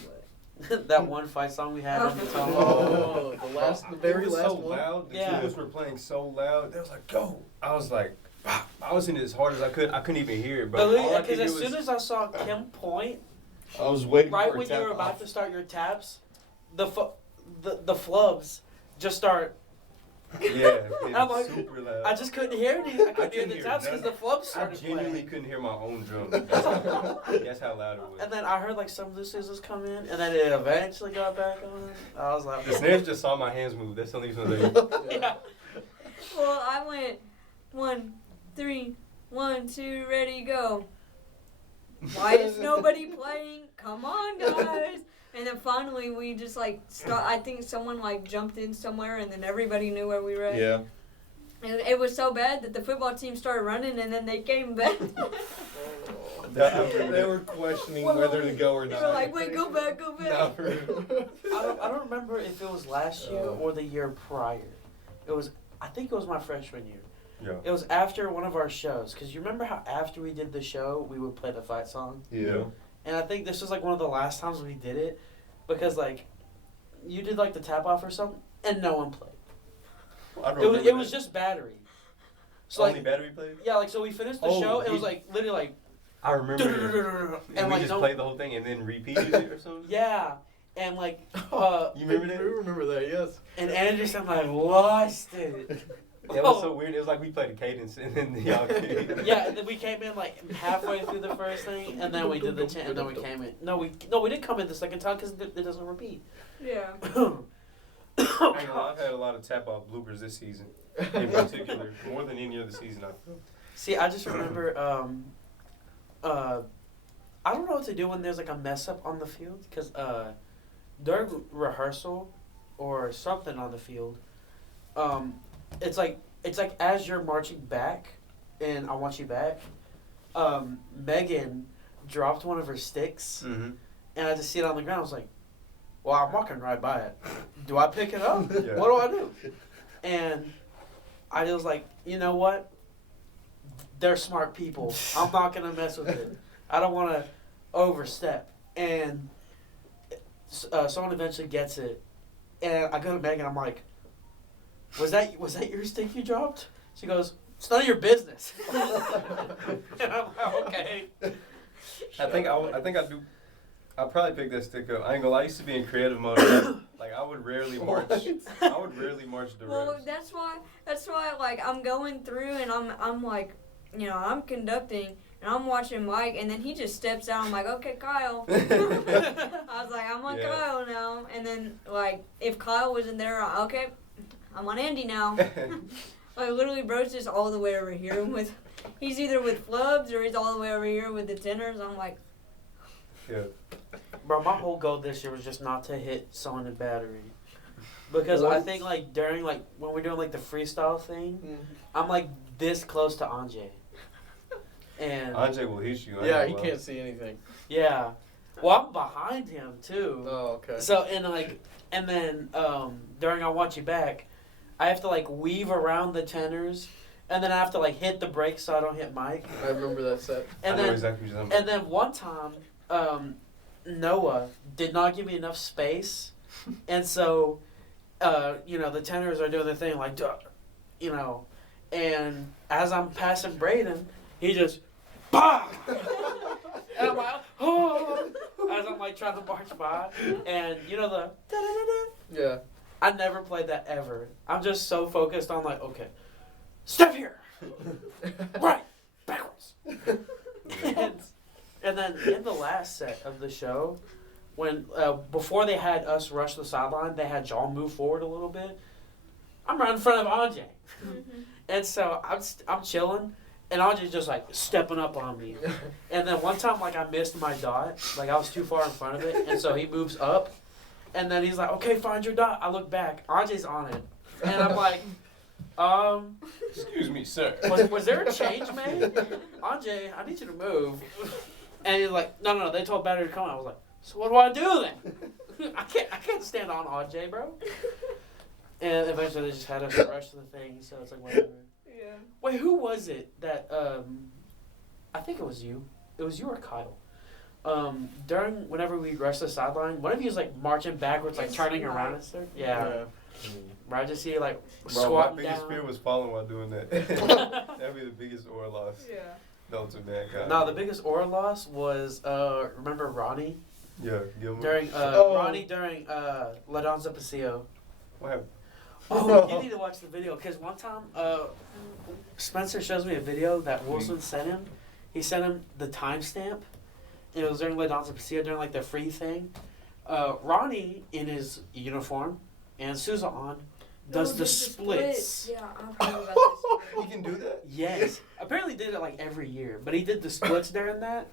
What? That one fight song we had on the top. Oh, the very it was last so one. loud. The Yeah. tunes were playing so loud. They was like, "Go!" I was like, I was in it as hard as I could. I couldn't even hear it, bro. All I could Because do as was, soon as I saw Kim point, I was waiting right for when a tap you were about off. to start your taps, the flubs just start. yeah, I'm it's like, super loud. I just couldn't hear anything. I couldn't hear couldn't the hear taps because the nothing. flubs I started genuinely playing. couldn't hear my own drum. That's how loud it was. And then I heard like some loose scissors come in, and then it eventually got back on. I was like, The snares just saw my hands move. That's the only reason they. yeah. Well, I went 1, 3, 1, 2, ready, go. Why is nobody playing? Come on, guys. And then finally we just like I think someone like jumped in somewhere and then everybody knew where we were at. Yeah. And it was so bad that the football team started running and then they came back. They were questioning whether to go or They not. were like, wait, go back, go back. No, for real. I don't remember if it was last year or the year prior. I think it was my freshman year. Yeah. It was after one of our shows. Because you remember how after we did the show, we would play the fight song? Yeah. And I think this was like one of the last times we did it. Because like, you did like the tap off or something, and no one played. I don't It remember was that. just battery. So Only like, battery played. yeah, like so we finished the Oh, show, and it he- was like literally like, I remember. and And we like just no, played the whole thing and then repeated it or something. yeah, and like, You remember I that? remember that, yes. and Anderson like lost it. It was so weird. It was like we played a cadence and then y'all came. Yeah, and then we came in like halfway through the first thing, and then we did the chant, and then we came in. No, we didn't come in the second time because it doesn't repeat. Yeah. I ain't gonna lie, I've had a lot of tap off bloopers this season, in particular, more than any other season. I feel. See, I just remember, I don't know what to do when there's like a mess up on the field, because during rehearsal or something on the field, it's like as you're marching back, and I Want You Back, Megan dropped one of her sticks, and I just see it on the ground. I was like, well, I'm walking right by it. Do I pick it up? Yeah. What do I do? And I was like, you know what? They're smart people. I'm not going to mess with it. I don't want to overstep. And someone eventually gets it. And I go to Megan, I'm like, was that your stick you dropped? She goes, it's none of your business. And I'm like, okay. I think I do. I'll probably pick that stick up. I ain't gonna lie, I used to be in creative mode. Like I would rarely march. I would rarely march the Well, reps. that's why like I'm going through and I'm like, you know, I'm conducting and I'm watching Mike and then he just steps out. I'm like, okay, Kyle. I was like, I'm on Yeah. Kyle now. And then like if Kyle wasn't there, okay, I'm on Andy now. Like literally, bro's just all the way over here with. He's either with flubs or he's all the way over here with the tenors. I'm like, Yeah. Bro, my whole goal this year was just not to hit someone in battery. Because I think, like, during, like, when we're doing, like, the freestyle thing, I'm, like, this close to Anjay. And, Anjay will hit you. I Yeah, ain't he gonna can't see anything. yeah. Well, I'm behind him, too. Oh, okay. So, and then, during I Want You Back, I have to, like, weave around the tenors, and then I have to, like, hit the brakes so I don't hit Mike. I remember that set. I And know then, exactly what you're talking and then one time, Noah did not give me enough space, and so, you know, the tenors are doing their thing, like, duh, you know, and as I'm passing Braden, he just, bah! And I'm like, oh, as I'm like trying to march by, and you know the da-da-da-da? Yeah. I never played that ever. I'm just so focused on like, okay, step here, right, backwards. And then in the last set of the show, when before they had us rush the sideline, they had y'all move forward a little bit. I'm right in front of Anjay, and so I'm chilling, and Anjay's just like stepping up on me. And then one time, like I missed my dot, like I was too far in front of it, and so he moves up, and then he's like, "Okay, find your dot." I look back, Anjay's on it, and I'm like, Excuse me, sir. was there a change made? Anjay, I need you to move. And he's like, no, they told battery to come. I was like, so what do I do then? I can't stand on Anjay, bro. And eventually they just had us rush to the thing, so it's like whatever. yeah. Wait, who was it that I think it was you. It was you or Kyle. during whenever we rush the sideline, one of you is like marching backwards, like It's turning like- around and stuff. Yeah. Where I just see you like Bro, my squatting biggest down. fear was falling while doing that. That'd be the biggest aura loss Yeah. known to mankind. No, the biggest aura loss was remember Ronnie Yeah, Gilmore. during Oh. Ronnie during La Danza Paseo. What happened? Oh, you need to watch the video because one time Spencer shows me a video that Wilson sent him. He sent him the timestamp. It was during La Danza Paseo during like the free thing. Ronnie in his uniform and Sousa on does No, the splits. Yeah, I've heard about this. He can do that? Yes. Apparently did it like every year, but he did the splits during that.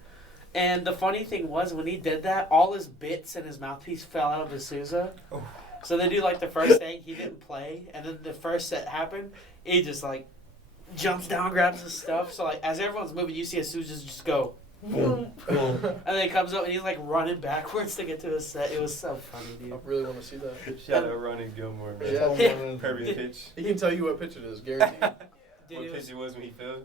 And the funny thing was when he did that, all his bits and his mouthpiece fell out of his Sousa. Oh. So they do like the first thing, he didn't play, and then the first set happened, he just like jumps down, grabs his stuff. So like as everyone's moving, you see a Sousa just go, Boom. and then he comes up and he's like running backwards to get to his set. It was so funny, dude. I really want to see that. Shout out Ronnie Gilmore, man. Yeah. Perfect pitch. He can tell you what pitch it is, guaranteed. Dude, What it pitch was, it was when he fell?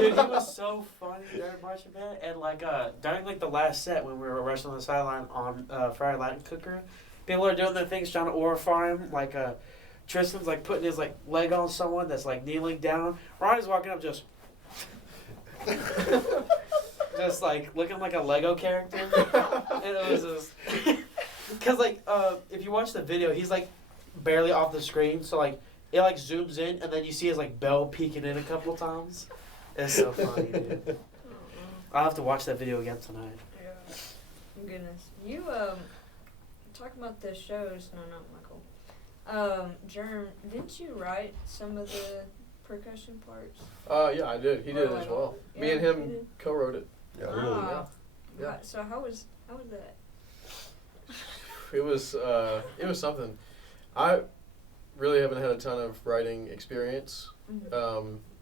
dude, it was so funny during marching band, and like during like the last set when we were rushing on the sideline on Friday Latin Cooker, people are doing their things trying to orify him. Like Tristan's like putting his like leg on someone that's like kneeling down. Ronnie's walking up just, just like looking like a Lego character, and it was just because like if you watch the video, he's like barely off the screen, so like. It like zooms in and then you see his like bell peeking in a couple times. It's so funny, dude. I'll have to watch that video again tonight. Yeah. Goodness. You talking about the shows? No, not Michael. Jerm, didn't you write some of the percussion parts? Yeah, I did. He did Or as like- well. Me yeah, and he him did. co-wrote it. Yeah, Ah. Yeah. Right, so how was that? It was something. I really haven't had a ton of writing experience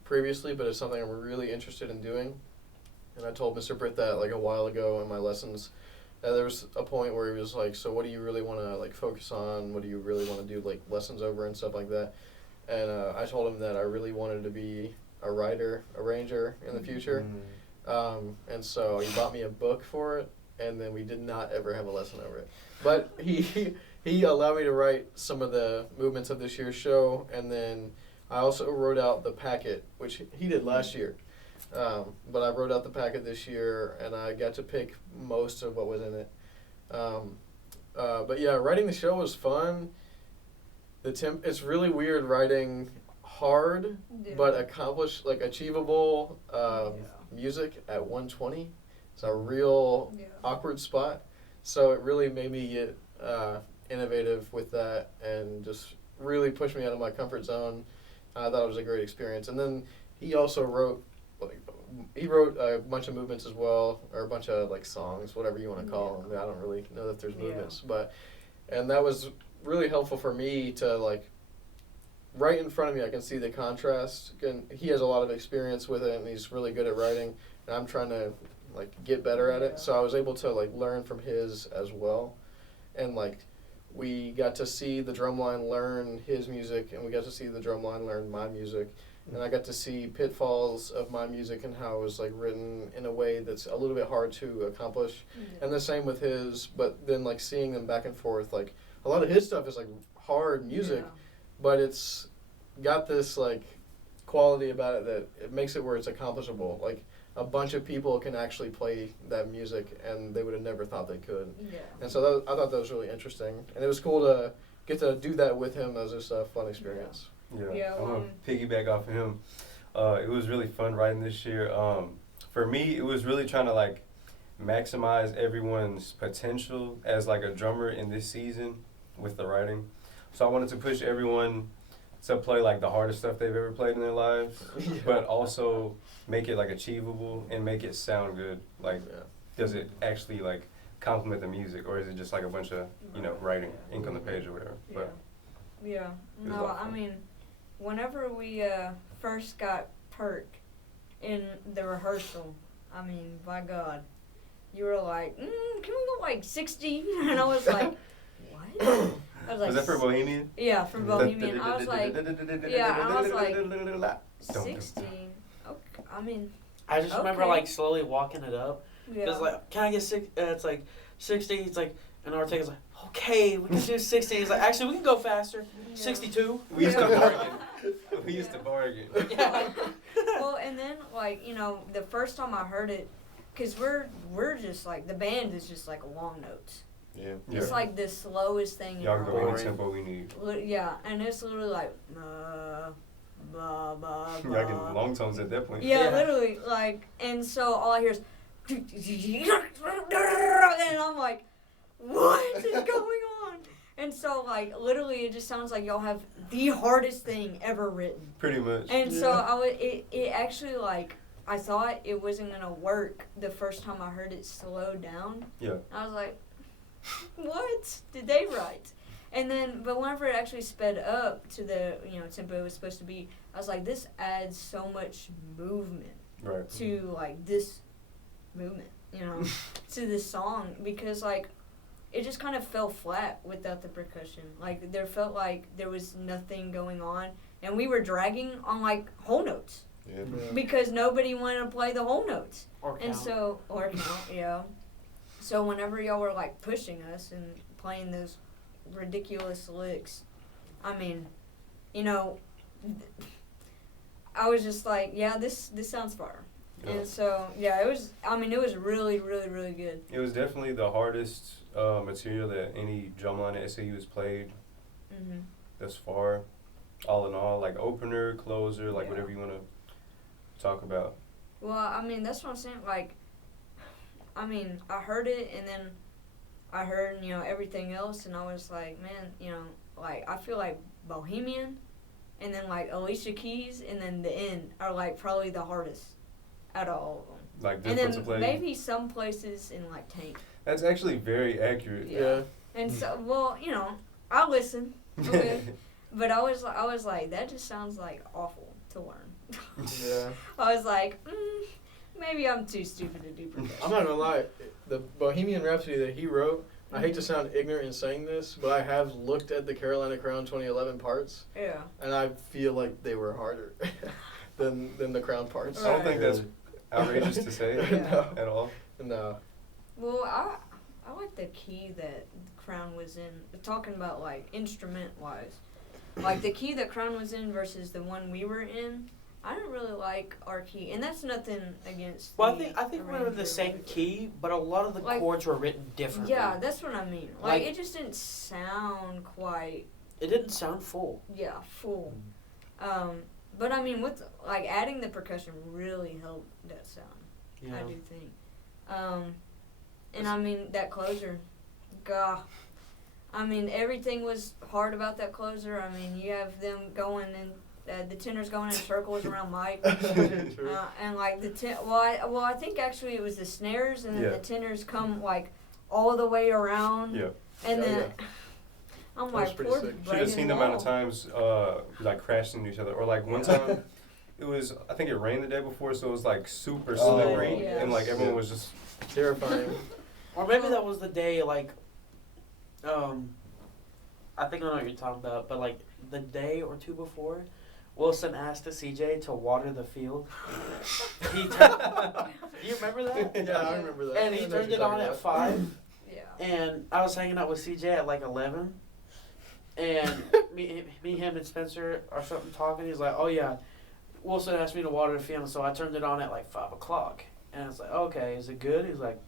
previously, but it's something I'm really interested in doing. And I told Mr. Britt that like a while ago in my lessons. There was a point where he was like, "So what do you really want to like focus on? What do you really want to do like lessons over and stuff like that?" And I told him that I really wanted to be a writer, arranger in the future. And so he bought me a book for it, and then we did not ever have a lesson over it. But he allowed me to write some of the movements of this year's show, and then I also wrote out the packet, which he did last year. But I wrote out the packet this year, and I got to pick most of what was in it. But yeah, writing the show was fun. It's really weird writing hard, Yeah. but achievable Yeah. music at 120. It's a real Yeah. awkward spot. So it really made me get innovative with that and just really pushed me out of my comfort zone. I thought it was a great experience. And then he also wrote a bunch of movements as well, or a bunch of like songs, whatever you want to call them. I don't really know that there's movements, and that was really helpful for me to like right in front of me. I can see the contrast. And he has a lot of experience with it, and he's really good at writing. And I'm trying to like get better at it. So I was able to like learn from his as well, and like we got to see the drumline learn his music, and we got to see the drumline learn my music, and I got to see pitfalls of my music and how it was like written in a way that's a little bit hard to accomplish, and the same with his. But then like seeing them back and forth, like a lot of his stuff is like hard music, but it's got this like quality about it that it makes it where it's accomplishable. Like a bunch of people can actually play that music, and they would have never thought they could. Yeah. And so I thought that was really interesting, and it was cool to get to do that with him as just a fun experience. Yeah, I'm gonna piggyback off of him. It was really fun writing this year. For me, it was really trying to like maximize everyone's potential as like a drummer in this season with the writing. So I wanted to push everyone to play like the hardest stuff they've ever played in their lives, but also make it like achievable and make it sound good. Like, does it actually like complement the music, or is it just like a bunch of writing, ink on the page or whatever? Yeah. But Yeah. It was a No, lot of I fun. mean, whenever we first got Perk in the rehearsal, I mean, by God, you were like, can we go like 60? And I was like, what? I was like, was that for Bohemian? Yeah, for Bohemian. I was like, yeah, I was like, 60? Okay, I mean, I just remember Okay. like slowly walking it up. Yeah. It's like, can I get it's like 60. It's like, and Ortega's like, okay, we can do 60. He's like, actually, we can go faster. Yeah. 62. We used to bargain. We used to bargain. Yeah. Well, and then like the first time I heard it, cause we're just like the band is just like long notes. Yeah. It's like the slowest thing. Y'all in can our go life. any tempo we need. Yeah, and it's literally like blah blah blah. Y'all getting long tones at that point. Yeah, Yeah. literally like, and so all I hear is, and I'm like, what is going on? And so like literally, it just sounds like y'all have the hardest thing ever written. Pretty much. And so it actually like I thought it wasn't gonna work the first time I heard it slow down. Yeah. I was like, what did they write? And then, but whenever it actually sped up to the tempo it was supposed to be, I was like, this adds so much movement Right. to like this movement, to this song, because like it just kind of fell flat without the percussion. Like there felt like there was nothing going on, and we were dragging on like whole notes Yeah. because nobody wanted to play the whole notes. Or And count. so, or count, yeah. So whenever y'all were like pushing us and playing those ridiculous licks, I mean, I was just like, yeah, this sounds fire. Yeah. And so, yeah, it was really, really, really good. It was definitely the hardest material that any drumline at SAU has played Mm-hmm. thus far. All in all, like opener, closer, like Yeah. whatever you want to talk about. Well, I mean, that's what I'm saying. Like, I mean, I heard it, and then I heard, everything else, and I was like, man, like, I feel like Bohemian, and then, like, Alicia Keys, and then the end are, like, probably the hardest out of all of them. Like And different to then play. maybe some places in, like, Tank. That's actually very accurate. Yeah. And so, well, I listen, okay, but I was like, that just sounds, like, awful to learn. Yeah. I was like, maybe I'm too stupid to do percussion. I'm not gonna lie, the Bohemian Rhapsody that he wrote, I hate to sound ignorant in saying this, but I have looked at the Carolina Crown 2011 parts, Yeah. and I feel like they were harder than the Crown parts. I don't think that's outrageous to say Yeah. at all. No. Well, I like the key that Crown was in. Talking about like instrument wise, like the key that Crown was in versus the one we were in. I didn't really like our key, and that's nothing against. Well, the I think we were in the arranger, same like- key, but a lot of the Like- chords were written differently. Yeah, that's what I mean. Like- Like it just didn't sound quite It didn't sound full. full. But I mean, with like adding the percussion really helped that sound. You I know? do think. And I mean, that closer, gah. I mean, everything was hard about that closer. I mean, you have them going and the tenors going in circles around Mike. True. And like I think actually it was the snares and then Yeah. the tenors come like all the way around. Yeah. And Yeah, then yeah. I'm That was like, pretty poor sick. Should have Brandon seen the amount of Wall. times like crashing into each other, or like one time it was, I think it rained the day before, so it was like super Oh, slippery, yes. and like everyone was just Terrifying. Or maybe that was the day, like, I think I know what you're talking about, but like the day or two before, Wilson asked the CJ to water the field. He turned, do you remember that? Yeah, I remember that. And I he know what turned you're it on talking at about. 5, Yeah. and I was hanging out with CJ at like 11, and me, him, and Spencer or something talking. He's like, "Oh yeah, Wilson asked me to water the field, so I turned it on at like 5 o'clock." And it's like, "Okay, is it good?" He's like,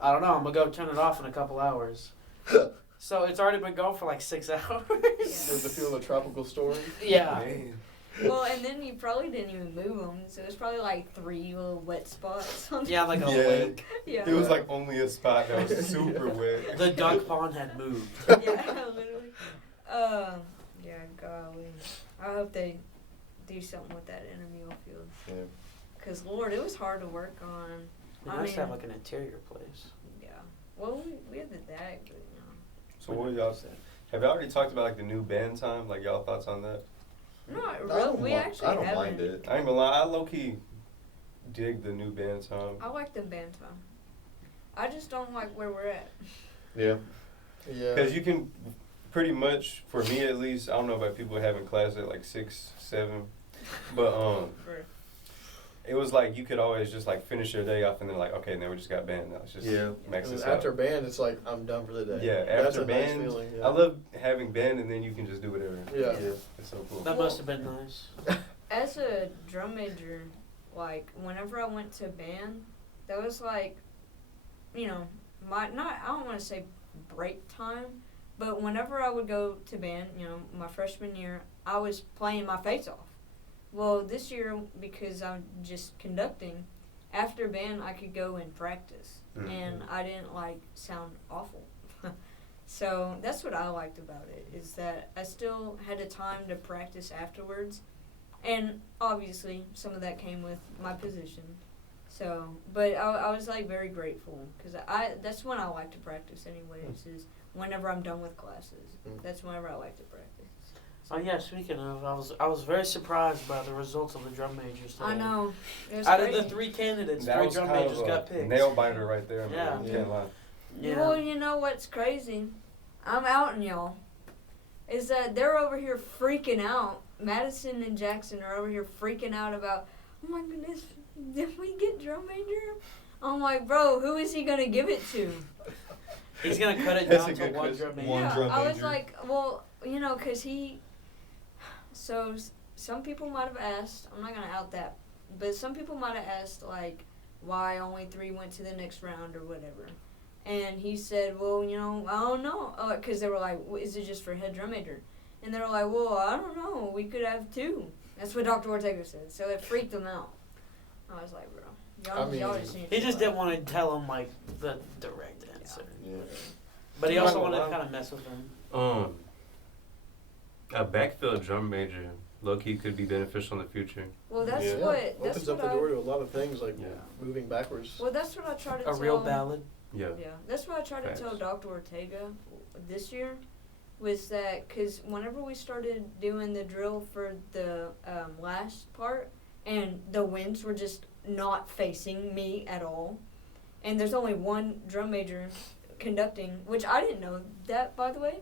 "I don't know. I'm gonna go turn it off in a couple hours." So it's already been going for like 6 hours. Does it feel a tropical storm? Yeah. man. Well, and then you probably didn't even move them, so it was probably like 3 little wet spots. On Yeah, like a Yeah. lake. yeah. It was like only a spot that was super wet. The duck pond had moved. Yeah, literally. Yeah, golly. I hope they do something with that intramural field. Yeah. Because, Lord, it was hard to work on. They I must mean- have like an interior place. Yeah. Well, we had the DAG, but, So what y'all saying? Have y'all already talked about like the new band time? Like y'all thoughts on that? Not I really. don't We mi- actually I don't haven't. mind it. I ain't gonna lie, I low key dig the new band time. I like the band time. I just don't like where we're at. Yeah. Yeah. Because you can pretty much, for me at least, I don't know about people having class at like 6, 7, but For, it was like you could always just like finish your day off and then like, okay, and then we just got band. Now it's just max this After out. band, it's like I'm done for the day. Yeah, That's after a band, nice feeling. Yeah. I love having band and then you can just do whatever. Yeah. It's so cool. That must have been nice. As a drum major, like whenever I went to band, that was like, you know, I don't want to say break time, but whenever I would go to band, you know, my freshman year, I was playing my face off. Well, this year, because I'm just conducting, after band I could go and practice, and I didn't like sound awful. So that's what I liked about it, is that I still had a time to practice afterwards, and obviously some of that came with my position. So, but I was like very grateful, because that's when I like to practice anyways, is whenever I'm done with classes. That's whenever I like to practice. Oh yeah, speaking of, I was very surprised by the results of the drum majors today. I know. It was Out crazy. of the 3 candidates, That 3 was drum kind majors of got picked. nail biter right there, man. Yeah. You can't lie. Yeah. Well, you know what's crazy? I'm outing y'all. Is that they're over here freaking out. Madison and Jackson are over here freaking out about, oh my goodness, did we get drum major? I'm like, bro, who is he gonna give it to? He's gonna cut it That's down a to good one question. drum major. One Yeah, drum I was major. like, well, you know, cause so some people might have asked, I'm not gonna out that, but some people might have asked like, why only 3 went to the next round or whatever. And he said, well, you know, I don't know. Because they were like, is it just for head drum major? And they were like, well, I don't know. We could have 2. That's what Dr. Ortega said. So it freaked them out. I was like, bro, y'all just need to He just chill didn't want to tell him like the direct answer. Yeah. But he I'm also not wanted gonna to lie. kind of mess with him. A backfield drum major, low-key could be beneficial in the future. Well, that's Yeah. what. That's Opens what up the I, door to a lot of things, like Yeah. moving backwards. Well, that's what I try to A tell. real ballad. Yeah. Yeah, that's what I tried Facts. to tell Dr. Ortega this year, was that because whenever we started doing the drill for the last part, and the winds were just not facing me at all, and there's only one drum major conducting, which I didn't know that, by the way.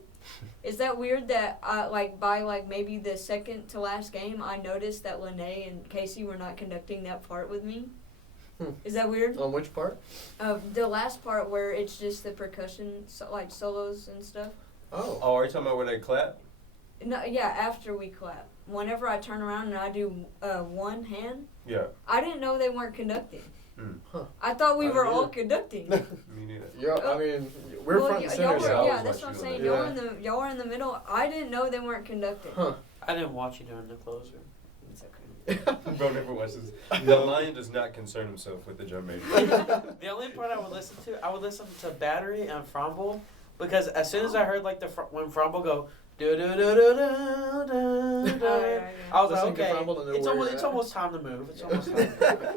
Is that weird that by maybe the second to last game, I noticed that Lene and Casey were not conducting that part with me? Is that weird? On which part? The last part where it's just the percussion, solos and stuff. Oh. Oh, are you talking about where they clap? No, yeah, after we clap. Whenever I turn around and I do one hand, Yeah. I didn't know they weren't conducting. Huh. I thought we I were did. all conducting. Me neither. Yeah, I mean, we're front and y'all center. were, so I yeah, was that's what I'm watching saying. you on Y'all were in the middle. I didn't know they weren't conducting. Huh. I didn't watch you during the closer. It's okay. Bro never watches. The lion does not concern himself with the drum major. The only part I would listen to Battery and Fromble, because as soon as I heard like when Fromble go do do do do do do, I was like, Listen to okay, Fromble to know it's where almost you're it's at. almost time to move. It's almost time. To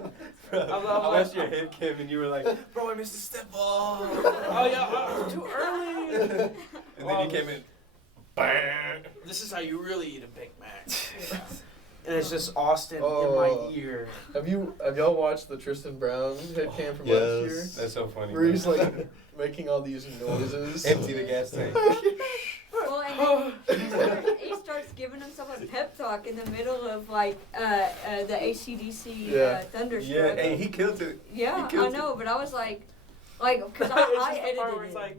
move. Bro, I was I like- watched your head cam and you were like, bro, I missed a step ball. Oh yeah, oh, too early. And then you came in, bang. This is how you really eat a Big Mac. Yeah. And it's just Austin in Oh. my ear. Have y'all watched the Tristan Brown head cam from last year? Yes. That's so funny. Where bro. he's like making all these noises. Empty the gas tank. Well, and then he starts giving himself a pep talk in the middle of like the AC/DC Yeah. thunderstruck. Yeah, hey, he killed it. Yeah, He killed I know, but I was like, because It's I just the part edited where it's it. like.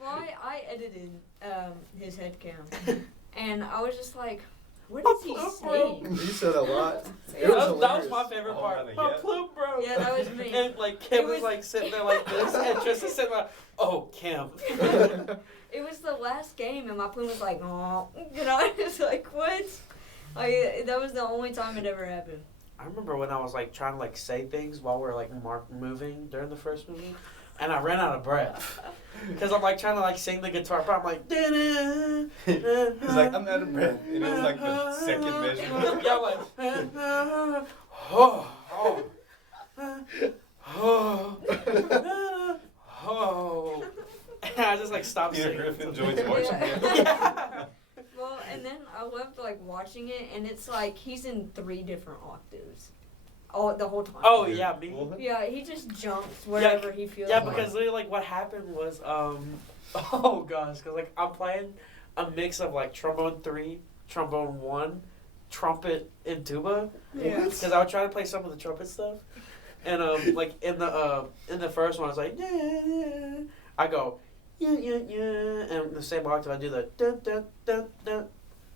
Well, I edited his head cam, and I was just like, what is he saying? He said a lot. Yeah. It was That was hilarious. my favorite Oh, part. really? My Yeah. plume broke. Yeah, that was me. And like Kim It was was- like sitting there like this, and Tristan said like, "Oh, Kim." It was the last game, and my plume was like, oh, you know, it's like, what? Like, that was the only time it ever happened. I remember when I was like trying to like say things while we are like moving during the first movie, and I ran out of breath because I'm like trying to like sing the guitar part. I'm like, He's like, I'm out of breath. And it was like the second measurement. yeah, I'm like, oh. And I just like stopped Peter singing. Griffin joins marching Yeah. band. Yeah. Well, and then I loved like watching it, and it's like he's in 3 different octaves, the whole time. Oh yeah, me. Yeah, he just jumps wherever he feels. Yeah, like. because literally, like, what happened was, oh gosh, because like I'm playing, a mix of like trombone 3, trombone 1, trumpet, and tuba. Yeah. Because I would try to play some of the trumpet stuff, and like in the first one, I was like, yeah. I go, yeah, and in the same octave, I do the dun dun dun dun,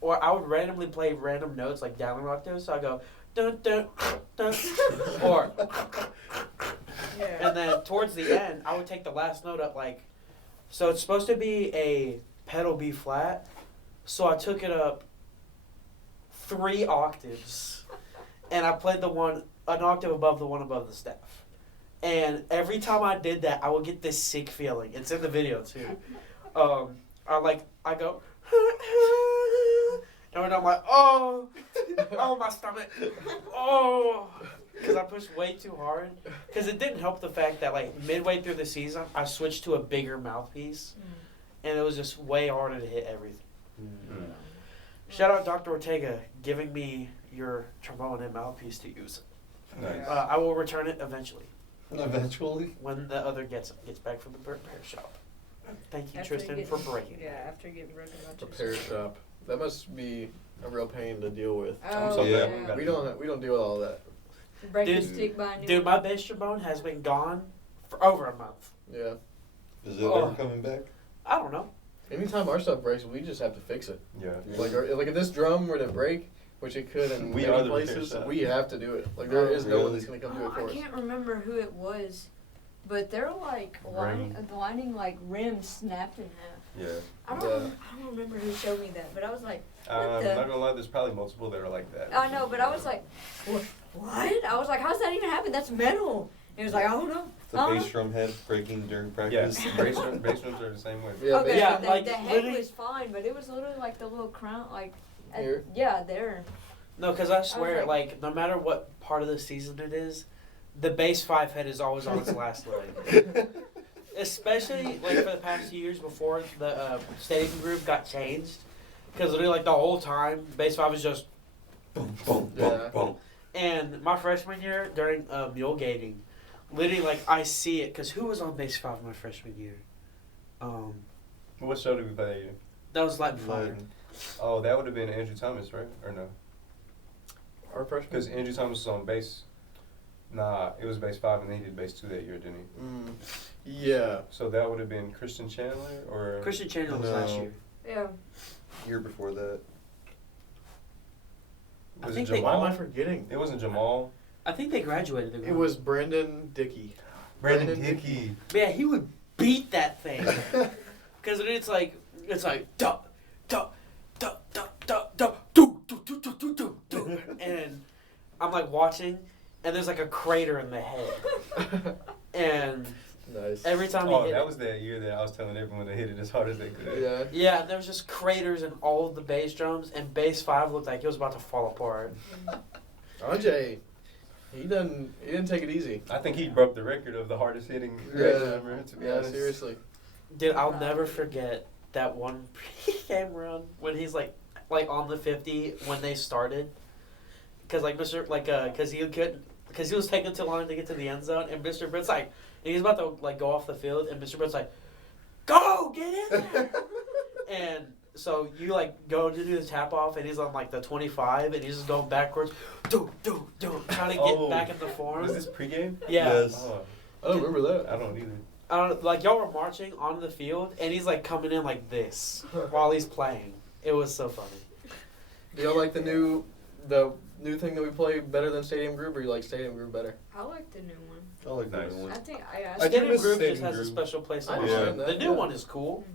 or I would randomly play random notes like down octaves. So I go dun dun dun, or Yeah. and then towards the end, I would take the last note up like, so it's supposed to be a pedal B flat, so I took it up 3 octaves, and I played an octave above the one above the staff. And every time I did that, I would get this sick feeling. It's in the video too. I go, and when I'm like, oh, my stomach, oh, because I pushed way too hard. Because it didn't help the fact that like midway through the season, I switched to a bigger mouthpiece, and it was just way harder to hit everything. Mm-hmm. Shout out Dr. Ortega giving me your trombone and mouthpiece to use. Nice. I will return it eventually. Eventually. When the other gets back from the repair shop. Thank you, After Tristan, you for get- breaking. Yeah, after getting broken out. Repair shop. That must be a real pain to deal with. Oh, so yeah. yeah. We don't deal with all that. Break the Dude, stick by a new Dude, one. my bass trombone has been gone for over a month. Yeah. Is it Oh. ever coming back? I don't know. Anytime our stuff breaks, we just have to fix it. Yeah. Like if this drum were to break, which it could in We many are the repair places, shop. we have to do it. Like there is no one Really? that's gonna come do it I for us. can't remember who it was, but they're like lining like rims snapped in half. Yeah. I don't remember who showed me that, but I was like, I'm the- not gonna lie, there's probably multiple that are like that. I know, but I was like, what? I was like, how's that even happen? That's metal. He was like, I don't know. The bass drum head breaking during Yeah, practice. bass drums are the same way. Yeah, Okay, Yeah, the, like, the head literally- was fine, but it was literally like the little crown, like, Here? yeah, there. No, because I swear, like- no matter what part of the season it is, the bass 5 head is always on its last leg. Especially, like, for the past few years before the stadium group got changed. Because literally, like, the whole time, bass 5 was just... Boom, boom, Yeah. boom, boom. And my freshman year, during mule gating, literally, like, I see it. Because who was on bass 5 my freshman year? What show did we play that year? That was Latin Fire. Oh, that would have been Andrew Thomas, right? Or no? Our freshman. Because Andrew Thomas was on bass. Nah, it was bass 5 and then he did bass 2 that year, didn't he? Yeah. So that would have been Christian Chandler or Christian Chandler was No. last year. Yeah. Year before that. I was think it they- Why am Jamal? I forgetting? It wasn't Jamal. I think they graduated. It was Brandon Dickey. Brandon Brandon Dickey. Yeah, he would beat that thing. Because it's like duh, duh, duh, duh, duh, duh, do, do, do, do, do, do, do. And I'm like watching, and there's like a crater in the head. And Nice. every time he Oh, hit that it, was that year that I was telling everyone to hit it as hard as they could. Yeah. yeah, there was just craters in all of the bass drums, and bass 5 looked like it was about to fall apart. RJ, he didn't take it easy. I think he broke the record of the hardest hitting Yeah. ever, to be Yeah, honest. seriously. Dude, I'll never forget that one pre-game run when he's like on the 50 when they started. Because because he was taking too long to get to the end zone, and Mr. Britt's like, and he's about to like go off the field, and Mr. Britt's like, go, get in there. And so you like go to do the tap off, and he's on like the 25, and he's just going backwards, trying to get back in the form. Was this pregame? Yeah. Yes. Oh, I don't remember that. I don't either. I don't like y'all were marching onto the field, and he's like coming in like this while he's playing. It was so funny. Do y'all like the new thing that we play better than Stadium Group, or you like Stadium Group better? I like the new one. I like that Nice. one. I think I I do Stadium miss Group Stadium just has a Group. special place I in understand my that, The new yeah. one is cool. Mhm.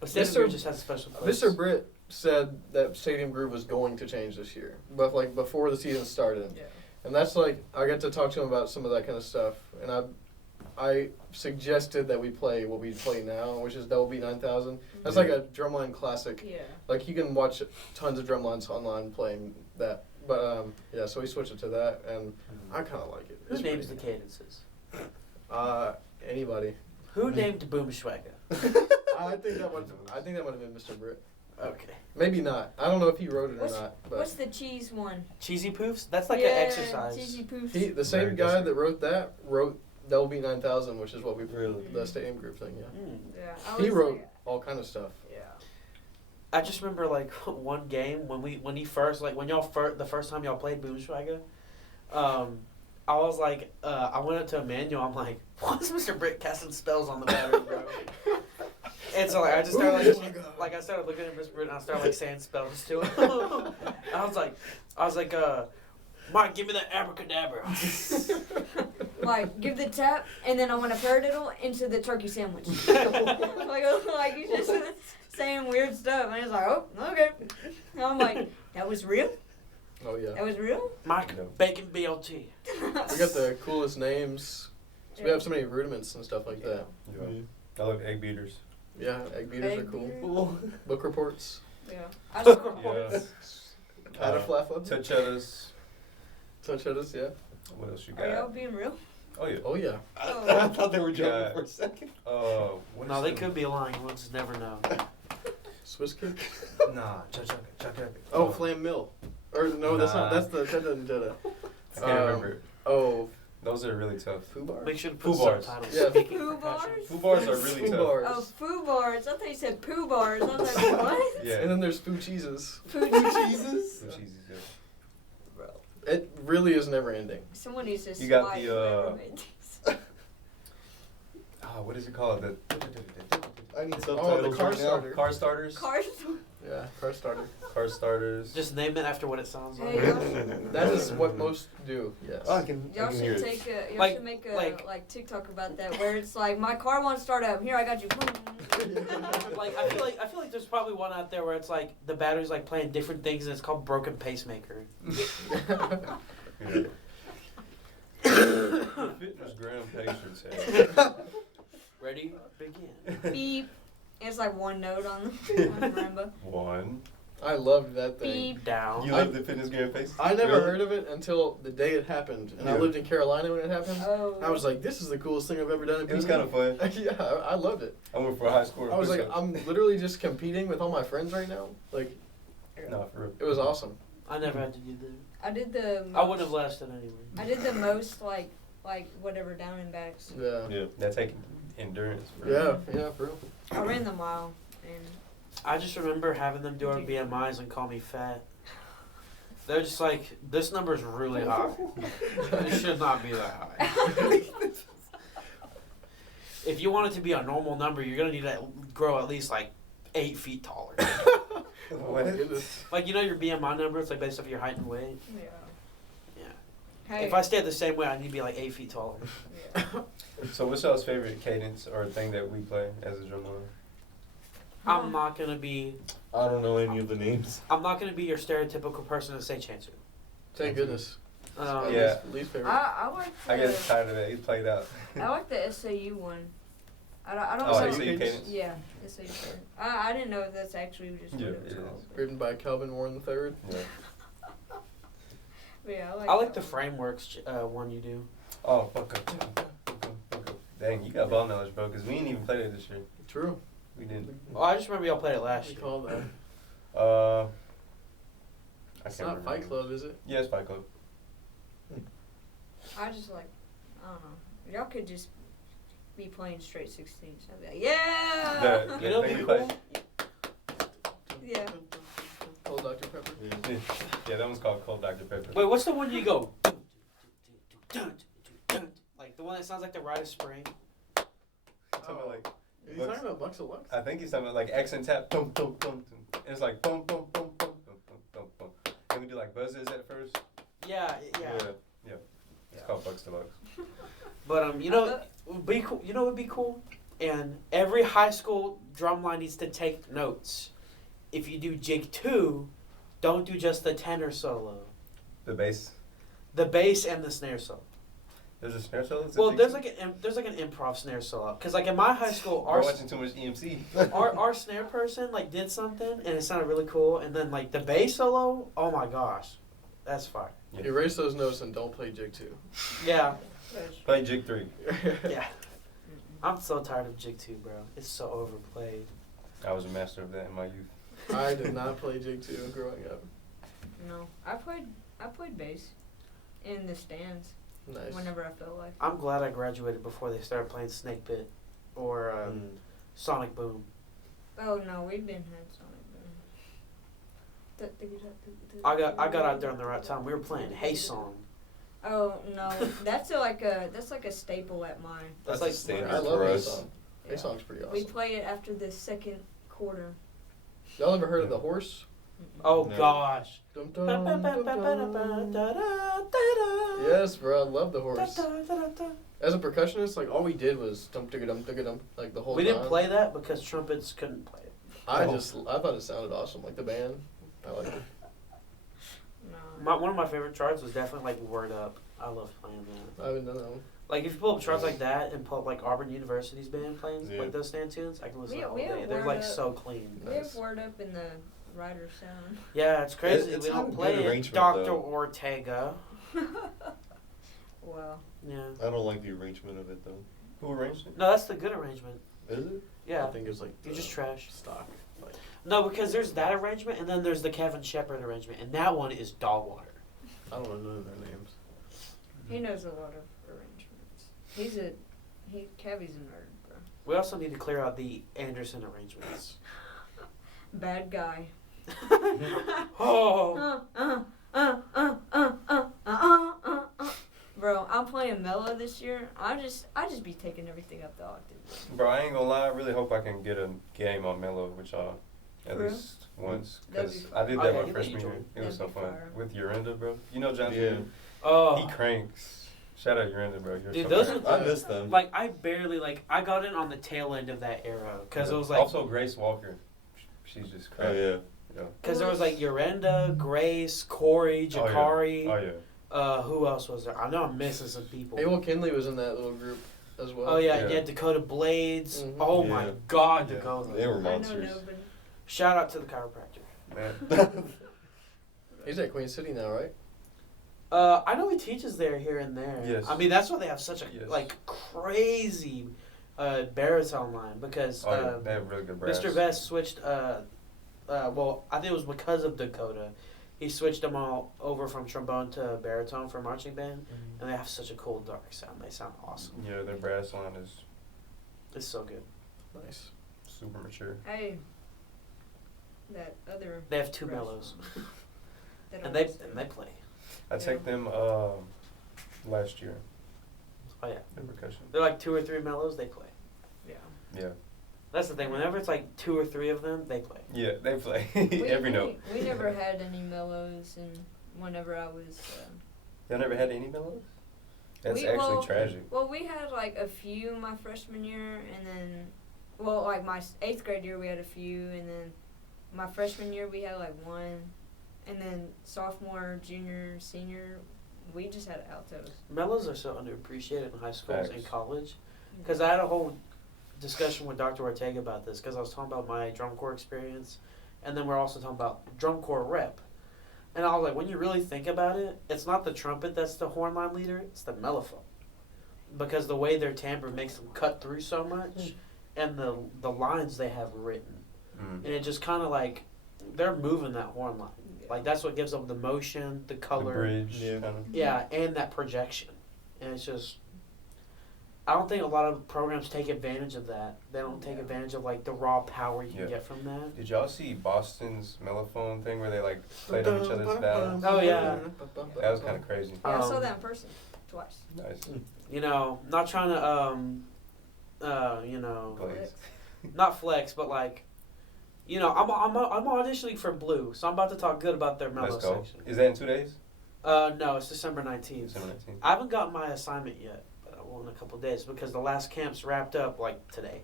But Stadium Mr. Group just has a special place. Mr. Britt said that Stadium Group was going to change this year, but like before the season started. Yeah. And that's like I got to talk to him about some of that kind of stuff, and I suggested that we play what we play now, which is Double B 9000. That's like a drumline classic. Yeah. Like you can watch tons of drumlines online playing that. But yeah, so we switched it to that, and I kind of like it. Who It's names the pretty cadences? good. Anybody. Who named Boomschwagger? I think that might have been Mr. Britt. Okay. Maybe not. I don't know if he wrote it What's- or not. But What's the cheese one? Cheesy Poofs? That's like yeah, an exercise. Cheesy poofs. the same Very guy different. that wrote that wrote Double B 9000, which is what we Really? the Stadium Group thing. Yeah. Mm. Yeah. I He was wrote like, all kind of stuff. yeah. I just remember like one game when he first like when the first time y'all played Boomschweiger, I was like I went up to Emmanuel. I'm like, why's Mr. Brick casting spells on the battery, bro? And so like I just started like I started looking at Mr. Brick and I started like saying spells to him. I was like, Mike, give me that abracadabra. Like, give the tap, and then I want a paradiddle into the turkey sandwich. like he's just saying weird stuff, and he's like, oh, okay. And I'm like, that was real? Oh yeah. That was real? Mike, bacon BLT. We got the coolest names. So we have so many rudiments and stuff like that. Yeah. I love egg beaters. Yeah, egg beaters are cool. Book reports. Yeah. Yeah. Pataflafla. Touchetas, yeah. What else you Are y'all got? being real? Oh yeah. Oh yeah. I thought they were joking Yeah. for a second. No, they could be lying. We'll just never know. Swiss kick. Nah, chuck it. Oh, flam mill. Or no, that's not. That's the Jetta. I can't remember. Oh, Those are really tough. foo bar. Make sure to put Foo bars. subtitles. Yeah. Speaking Foo percussion. bars? Foo bars are really Foo tough. bars. Oh, foo bars. I thought you said poo bars. I was like, what? Yeah. And then there's foo cheeses. Foo cheeses? Foo cheeses, yeah. Bro. It really is never ending. Someone needs to You got slide the, whoever made these. What is it called? I need Oh, subtitles the car right now. starter. Car starters? Cars. Yeah, car starter. Car starters. Just name it after what it sounds like. Hey, y'all should, That is what most do. Yes. Oh, I can y'all hear should it. take a, y'all Like- should make a like- TikTok about that where it's like my car won't start up. Here, I got you. Like I feel like there's probably one out there where it's like the battery's like playing different things and it's called broken pacemaker. Yeah. Fitness gram patients have. Ready? Begin. Beep. It's like one note on the marimba. One. I loved that thing. Beep. Down. You love the fitness gram face? I never Really? heard of it until the day it happened, and I Yeah. lived in Carolina when it happened. Oh. I was like, "This is the coolest thing I've ever done." In It was PE." kind of fun. Yeah, I loved it. I went for a high score. I was like, push-ups. I'm literally just competing with all my friends right now. Like, No, for real. it was awesome. I never had to do that. I did the. I wouldn't have lasted anyway. I did the most like whatever down and backs. Yeah. Yeah, that taking endurance. For Yeah, real. yeah, for real. I ran the mile and I just remember having them do our BMIs and call me fat. They're just like, this number's really high. It should not be that high. If you want it to be a normal number, you're gonna need to grow at least like 8 feet taller. Oh my goodness. Like, you know your BMI number? It's like based off your height and weight. yeah. Yeah. Hey. If I stay at the same weight, I need to be like 8 feet taller. Yeah. So what's y'all's favorite cadence or thing that we play as a drummer? I'm not gonna be I don't know any of the names. your stereotypical person to say chancer. Thank goodness. Um, Yeah. Least favorite. I like the, I get tired of that. He's played out. I like the SAU one. I don't Oh, know. SAU cadence? Yeah, SAU cadence. I didn't know if that's actually just Yeah, what it was it called. is. Written by Calvin Warren III. Yeah. But yeah, I like that the one. frameworks one you do. Oh, fuck up. Dang, you got ball knowledge, bro, because we didn't even play that this year. True. We didn't. Oh, I just remember y'all played it last We year. call that. I It's can't not remember. Fight Club, is it? Yeah, it's Fight Club. I just like, I don't know. Y'all could just be playing straight 16s. I'd be like, yeah! The- You know thing what'd we be play- Yeah. Cold Dr. Pepper. Yeah, that one's called Cold Dr. Pepper. Wait, what's the one you go? Like the one that sounds like the ride of spring. Talking about, like, Are you talking about Bucks of Lux? I think he's talking about like accent tap. Boom, boom, boom, boom. It's like boom, boom, boom, boom, boom, boom, boom, boom. And we do like buzzers at first. Yeah. Yeah. It's called Bucks Deluxe. But you know, would be cool. You know, what would be cool. And every high school drumline needs to take notes. If you do jig 2, don't do just the tenor solo. The bass. The bass and the snare solo. There's a snare solo. Well, there's like an improv snare solo. Cause like in my high school, We're watching too much EMC. our snare person like did something and it sounded really cool. And then like the bass solo, oh my gosh, that's fire. Yeah. Erase those notes and don't play Jig 2. Yeah, Play Jig 3. yeah. I'm so tired of jig 2, bro. It's so overplayed. I was a master of that in my youth. I did not play Jig 2 growing up. No, I played bass in the stands Nice. whenever I felt like. I'm glad I graduated before they started playing Snake Pit or Sonic Boom. Oh no, we've been had Sonic Boom. I got out there on the right time. We were playing Hey Song. Oh no, that's like a staple at mine. That's a like standard I love for Hey us. Song. Hey Song's pretty awesome. We play it after the second quarter. Y'all ever heard of the horse? Oh No. gosh. Dum, dum, dum, dum. Yes, bro, I love the horse. As a percussionist, like all we did was dum digga dum digga dum like the whole We time. didn't play that because trumpets couldn't play it. I thought it sounded awesome, like the band. I liked it. No. One of my favorite charts was definitely like Word Up. I love playing that. I haven't done that one. Like if you pull up charts like that and pull up like Auburn University's band playing Yeah. like those stand tunes, I can listen We- to all we have day. They're Word like Up. so clean. We have Nice. Word Up in the writer sound. Yeah, it's crazy. It's we a don't good play it. arrangement, Dr. though. Ortega. Wow. Yeah. I don't like the arrangement of it though. Who arranged it? No, that's the good arrangement. Is it? Yeah. I think it's like You're the just trash. stock. Like, No, because there's that arrangement and then there's the Kevin Shepard arrangement, and that one is dog water. I don't know none of their names. He knows a lot of arrangements. Kevy's a nerd, bro. We also need to clear out the Anderson arrangements. Bad guy. Oh. Bro, I'm playing mellow this year. I just be taking everything up the octave. Bro, I ain't gonna lie. I really hope I can get a game on Mellow with y'all at For real? least once. That'd Because be I did Oh, that yeah, my you freshman need to year. join. It was so That'd be fun. fire. With Urinda, bro. You know Jonathan? Yeah. Oh. He cranks. Shout out Urinda, bro. You're Dude, so those crank. are- I miss them. Like I barely I got in on the tail end of that era because it was like Also, Grace Walker. She's just Oh crank. yeah. Yeah. because there was like Yorenda, Grace, Corey, Oh, yeah. Jakari. Oh, yeah. Who else was there? I know I'm missing some people. Abel Kinley was in that little group as well. Oh yeah, Yeah. yeah, Dakota Blades. Mhm. Oh my Yeah. God, Yeah. Dakota. They were I know monsters. nobody. Shout out to the chiropractor. Man. He's at Queen City now, right? I know he teaches there here and there. Yes. I mean that's why they have such a Yes. like crazy baritone line because Oh, yeah. They have really good brass. Mr. Vest switched. Well, I think it was because of Dakota. He switched them all over from trombone to baritone for marching band, and they have such a cool dark sound. They sound awesome. Yeah, their brass line is It's so good. Nice. super mature. Hey, that other. They have two Brass mellows, that and I they was there. play. I checked them last year. Oh yeah, The percussion. they're like 2 or 3 mellows. They play. Yeah. Yeah. That's the thing. Whenever it's like 2 or 3 of them, they play. Yeah, they play We- every we- note. We never had any mellows, and whenever I was. Y'all never had any mellows? That's We- actually well- tragic. Well, we had like a few my freshman year, and then, well, like my 8th grade year we had a few, and then my freshman year we had like one, and then sophomore, junior, senior, we just had altos. Mellows are so underappreciated in high schools and Facts. college. Because I had a whole discussion with Dr. Ortega about this because I was talking about my drum corps experience, and then we're also talking about drum corps rep. And I was like, when you really think about it, it's not the trumpet that's the horn line leader, it's the mellophone. Because the way their timbre makes them cut through so much, and the lines they have written. Mm. And it just kind of like, they're moving that horn line. Like, that's what gives them the motion, the The color. bridge. Yeah. Kind of. Yeah, and that projection. And it's just, I don't think a lot of programs take advantage of that. They don't take Yeah. advantage of like the raw power you Yeah. can get from that. Did y'all see Boston's mellophone thing where they like played on each other's valves? Oh, yeah. That was kind of crazy. Yeah, I saw Um, that in person twice. Nice. You know, not trying to, you know, Glaze. not flex, but like, you know, I'm auditioning for Blue, so I'm about to talk good about their mellow Let's go. section. Is that in 2 days? No, it's December 19th. December 19th. I haven't gotten my assignment yet, but I will in a couple of days because the last camp's wrapped up like today.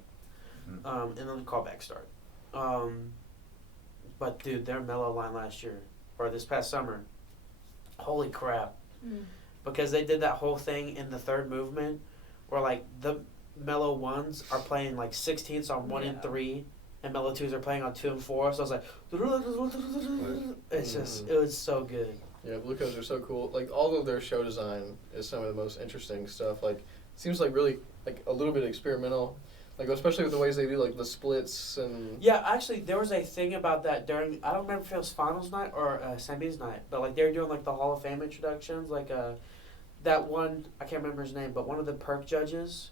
Mm. And then the callback start. But dude, their mellow line last year, or this past summer, holy crap. Because they did that whole thing in the third movement where like the mellow ones are playing like 16ths on 1 and Yeah. 3 and mellow 2s are playing on 2 and 4. So I was like, it's just, it was so good. Yeah, Blue Coats are so cool. Like all of their show design is some of the most interesting stuff. Like seems like really like a little bit experimental. Like especially with the ways they do like the splits and Yeah, actually, there was a thing about that during, I don't remember if it was finals night or semis night, but like they were doing like the Hall of Fame introductions, like that one, I can't remember his name, but one of the perk judges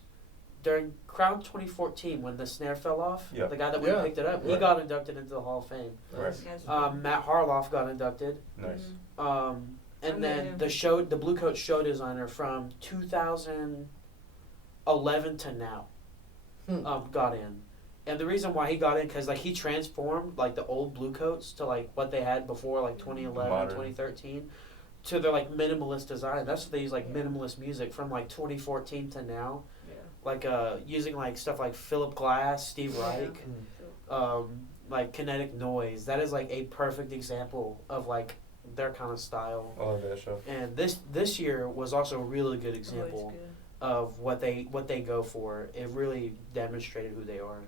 during Crown 2014 when the snare fell off. Yeah. The guy that Yeah. picked it up, he Right. got inducted into the Hall of Fame. Right. Matt Harloff got inducted. Nice. And I met then him. the Blue Coat show designer from 2011 to now got in. And the reason why he got in, because like he transformed like the old Blue Coats to like what they had before, like 2011, Modern. 2013, to their like minimalist design. That's what they use, like minimalist music from like 2014 to now. Yeah. Like using like stuff like Philip Glass, Steve Reich, like kinetic noise. That is like a perfect example of like their kind of style. I love that show. And this year was also a really good example of what they go for. It really demonstrated who they are.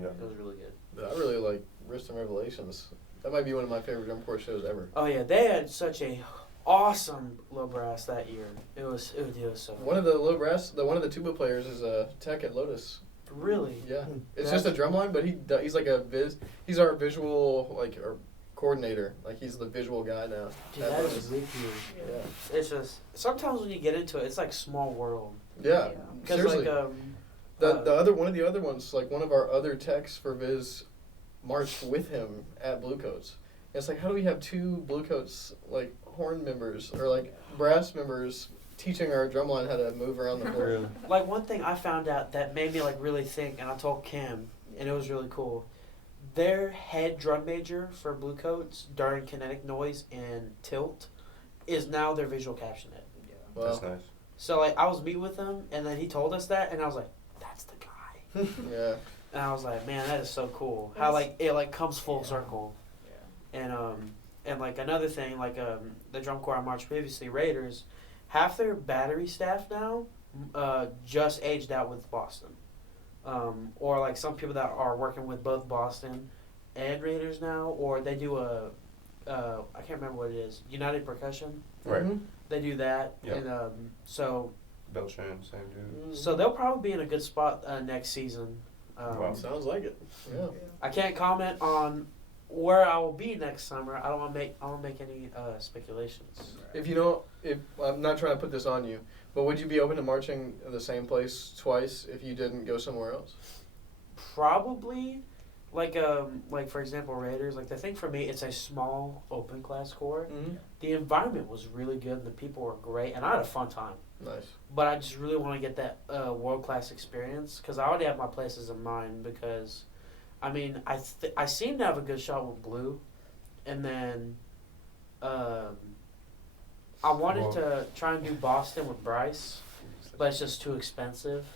Yeah. It was really good. I really like Risk and Revelations. That might be one of my favorite drum corps shows ever. Oh yeah, they had such a awesome low brass that year. It was so One of the low brass, one of the tuba players is a tech at Lotus. really. Yeah, it's just a drum line, but he's like he's our visual our coordinator. Like he's the visual guy now. Dude, at that Lotus. is with you. Yeah. It's just sometimes when you get into it, it's like small world. Yeah. Because Seriously. like One of the other ones, like one of our other techs for Viz marched with him at Blue Coats. It's like, how do we have two Blue Coats, like horn members or like brass members teaching our drumline how to move around the floor? like one thing I found out that made me like really think, and I told Kim, and it was really cool. Their head drum major for Blue Coats during kinetic noise and tilt is now their visual caption head. Wow. That's nice. So like I was meeting with him, and then he told us that, and I was like, "That's the guy." Yeah. And I was like, "Man, that is so cool. How like it like comes full circle." Yeah. And like another thing, like the drum corps I marched previously, Raiders, half their battery staff now, just aged out with Boston, or like some people that are working with both Boston and Raiders now, or they do I can't remember what it is, United Percussion. Right. Mhm. They do that, Yep. and so Beltran, same dude. so they'll probably be in a good spot next season. Wow. Sounds like it. Yeah. I can't comment on where I will be next summer. I don't want to make any speculations. If I'm not trying to put this on you, but would you be open to marching the same place twice if you didn't go somewhere else? Probably, like for example, Raiders. Like the thing for me, it's a small open class corps. Mm-hmm. The environment was really good. And the people were great, and I had a fun time. Nice. But I just really want to get that world class experience because I already have my places in mind. Because, I mean, I seem to have a good shot with Blue, and then, I wanted to try and do Boston with Bryce, but it's just too expensive.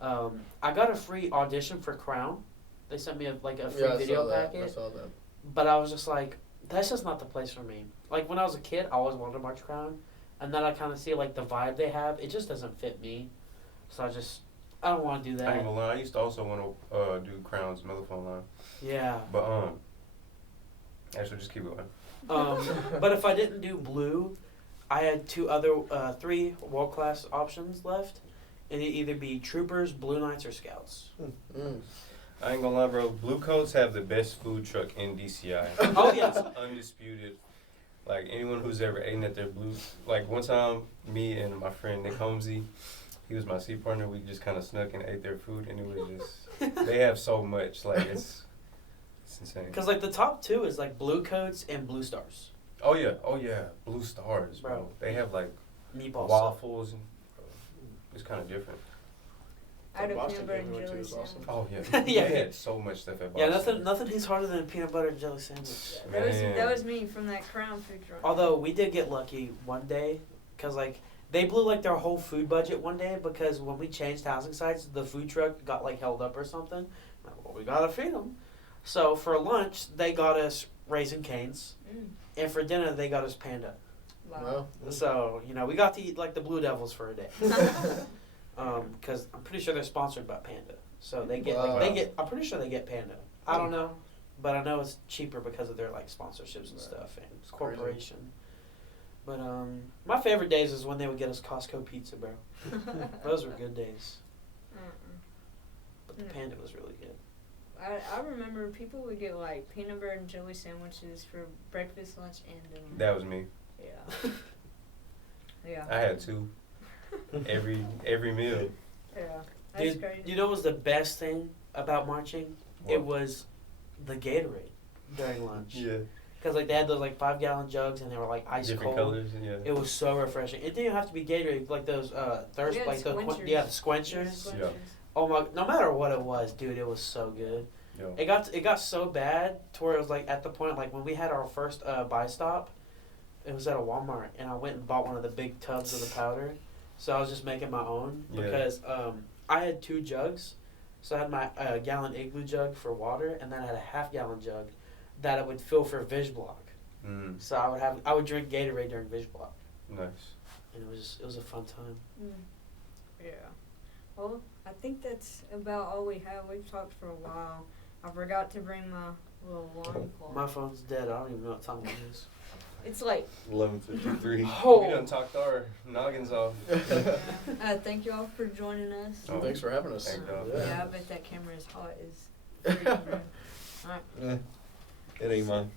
I got a free audition for Crown. They sent me a free video I packet. saw that. But I was just like, that's just not the place for me. Like when I was a kid, I always wanted to march Crown, and then I kind of see like the vibe they have. It just doesn't fit me, so I don't want to do I ain't that. gonna lie, I used to also want to do Crown's Mellophone line. Yeah. But actually just keep going. But if I didn't do Blue, I had three world class options left, and it'd either be Troopers, Blue Knights, or Scouts. Mm. I ain't gonna lie, bro. Blue Coats have the best food truck in DCI. Oh yes. It's undisputed. Like anyone who's ever eaten at their Blue, like one time, me and my friend Nick Holmesy, he was my seat partner. We just kind of snuck and ate their food, and it was just they have so much. Like it's insane. Because like the top two is like Blue Coats and Blue Stars. Oh yeah, Blue Stars, bro. Bro. They have like Meatball waffles and it's kind of different. I had a Boston peanut butter came and to jelly it too, sandwich. Oh yeah, Yeah. They had so much stuff at Yeah, Boston. nothing hits harder than a peanut butter and jelly sandwich. That was me from that Crown food truck. Although we did get lucky one day, because like they blew like their whole food budget one day because when we changed housing sites, the food truck got like held up or something. Like, well, we gotta feed them. So for lunch, they got us Raisin Canes, and for dinner they got us Panda. Wow. So we got to eat like the Blue Devils for a day. Because I'm pretty sure they're sponsored by Panda, so they get Wow. I'm pretty sure they get Panda. I don't know, but I know it's cheaper because of their like sponsorships and stuff and It's crazy. corporation. But my favorite days is when they would get us Costco pizza, bro. Those were good days. But the Panda was really good. I remember people would get like peanut butter and jelly sandwiches for breakfast, lunch, and dinner. That was me. Yeah. Yeah. I had two every meal. Yeah. That's Dude, crazy. you know what was the best thing about marching? It was the Gatorade during lunch. Yeah. Because like they had those like 5-gallon jugs and they were like ice Different cold. colors. Yeah. It was so refreshing. It didn't have to be Gatorade, like those thirst, Yeah, like the squenchers. the squenchers. Yeah. Oh my! No matter what it was, dude, it was so good. Yo. It got so bad to where it was like at the point like when we had our first buy stop, it was at a Walmart and I went and bought one of the big tubs of the powder. So I was just making my own because I had 2 jugs. So I had my gallon igloo jug for water and then I had a half-gallon jug that I would fill for Viz Block. Mm. So I would drink Gatorade during Viz Block. Nice. And it was a fun time. Yeah. Well, I think that's about all we have. We've talked for a while. I forgot to bring my little alarm clock. My phone's dead. I don't even know what time it is. It's late. 11:53. We done talked our noggins off. Thank you all for joining us. Oh. Thanks for having us. Thank God. Yeah, I bet that camera is hot as freaking. Alright. It ain't mine.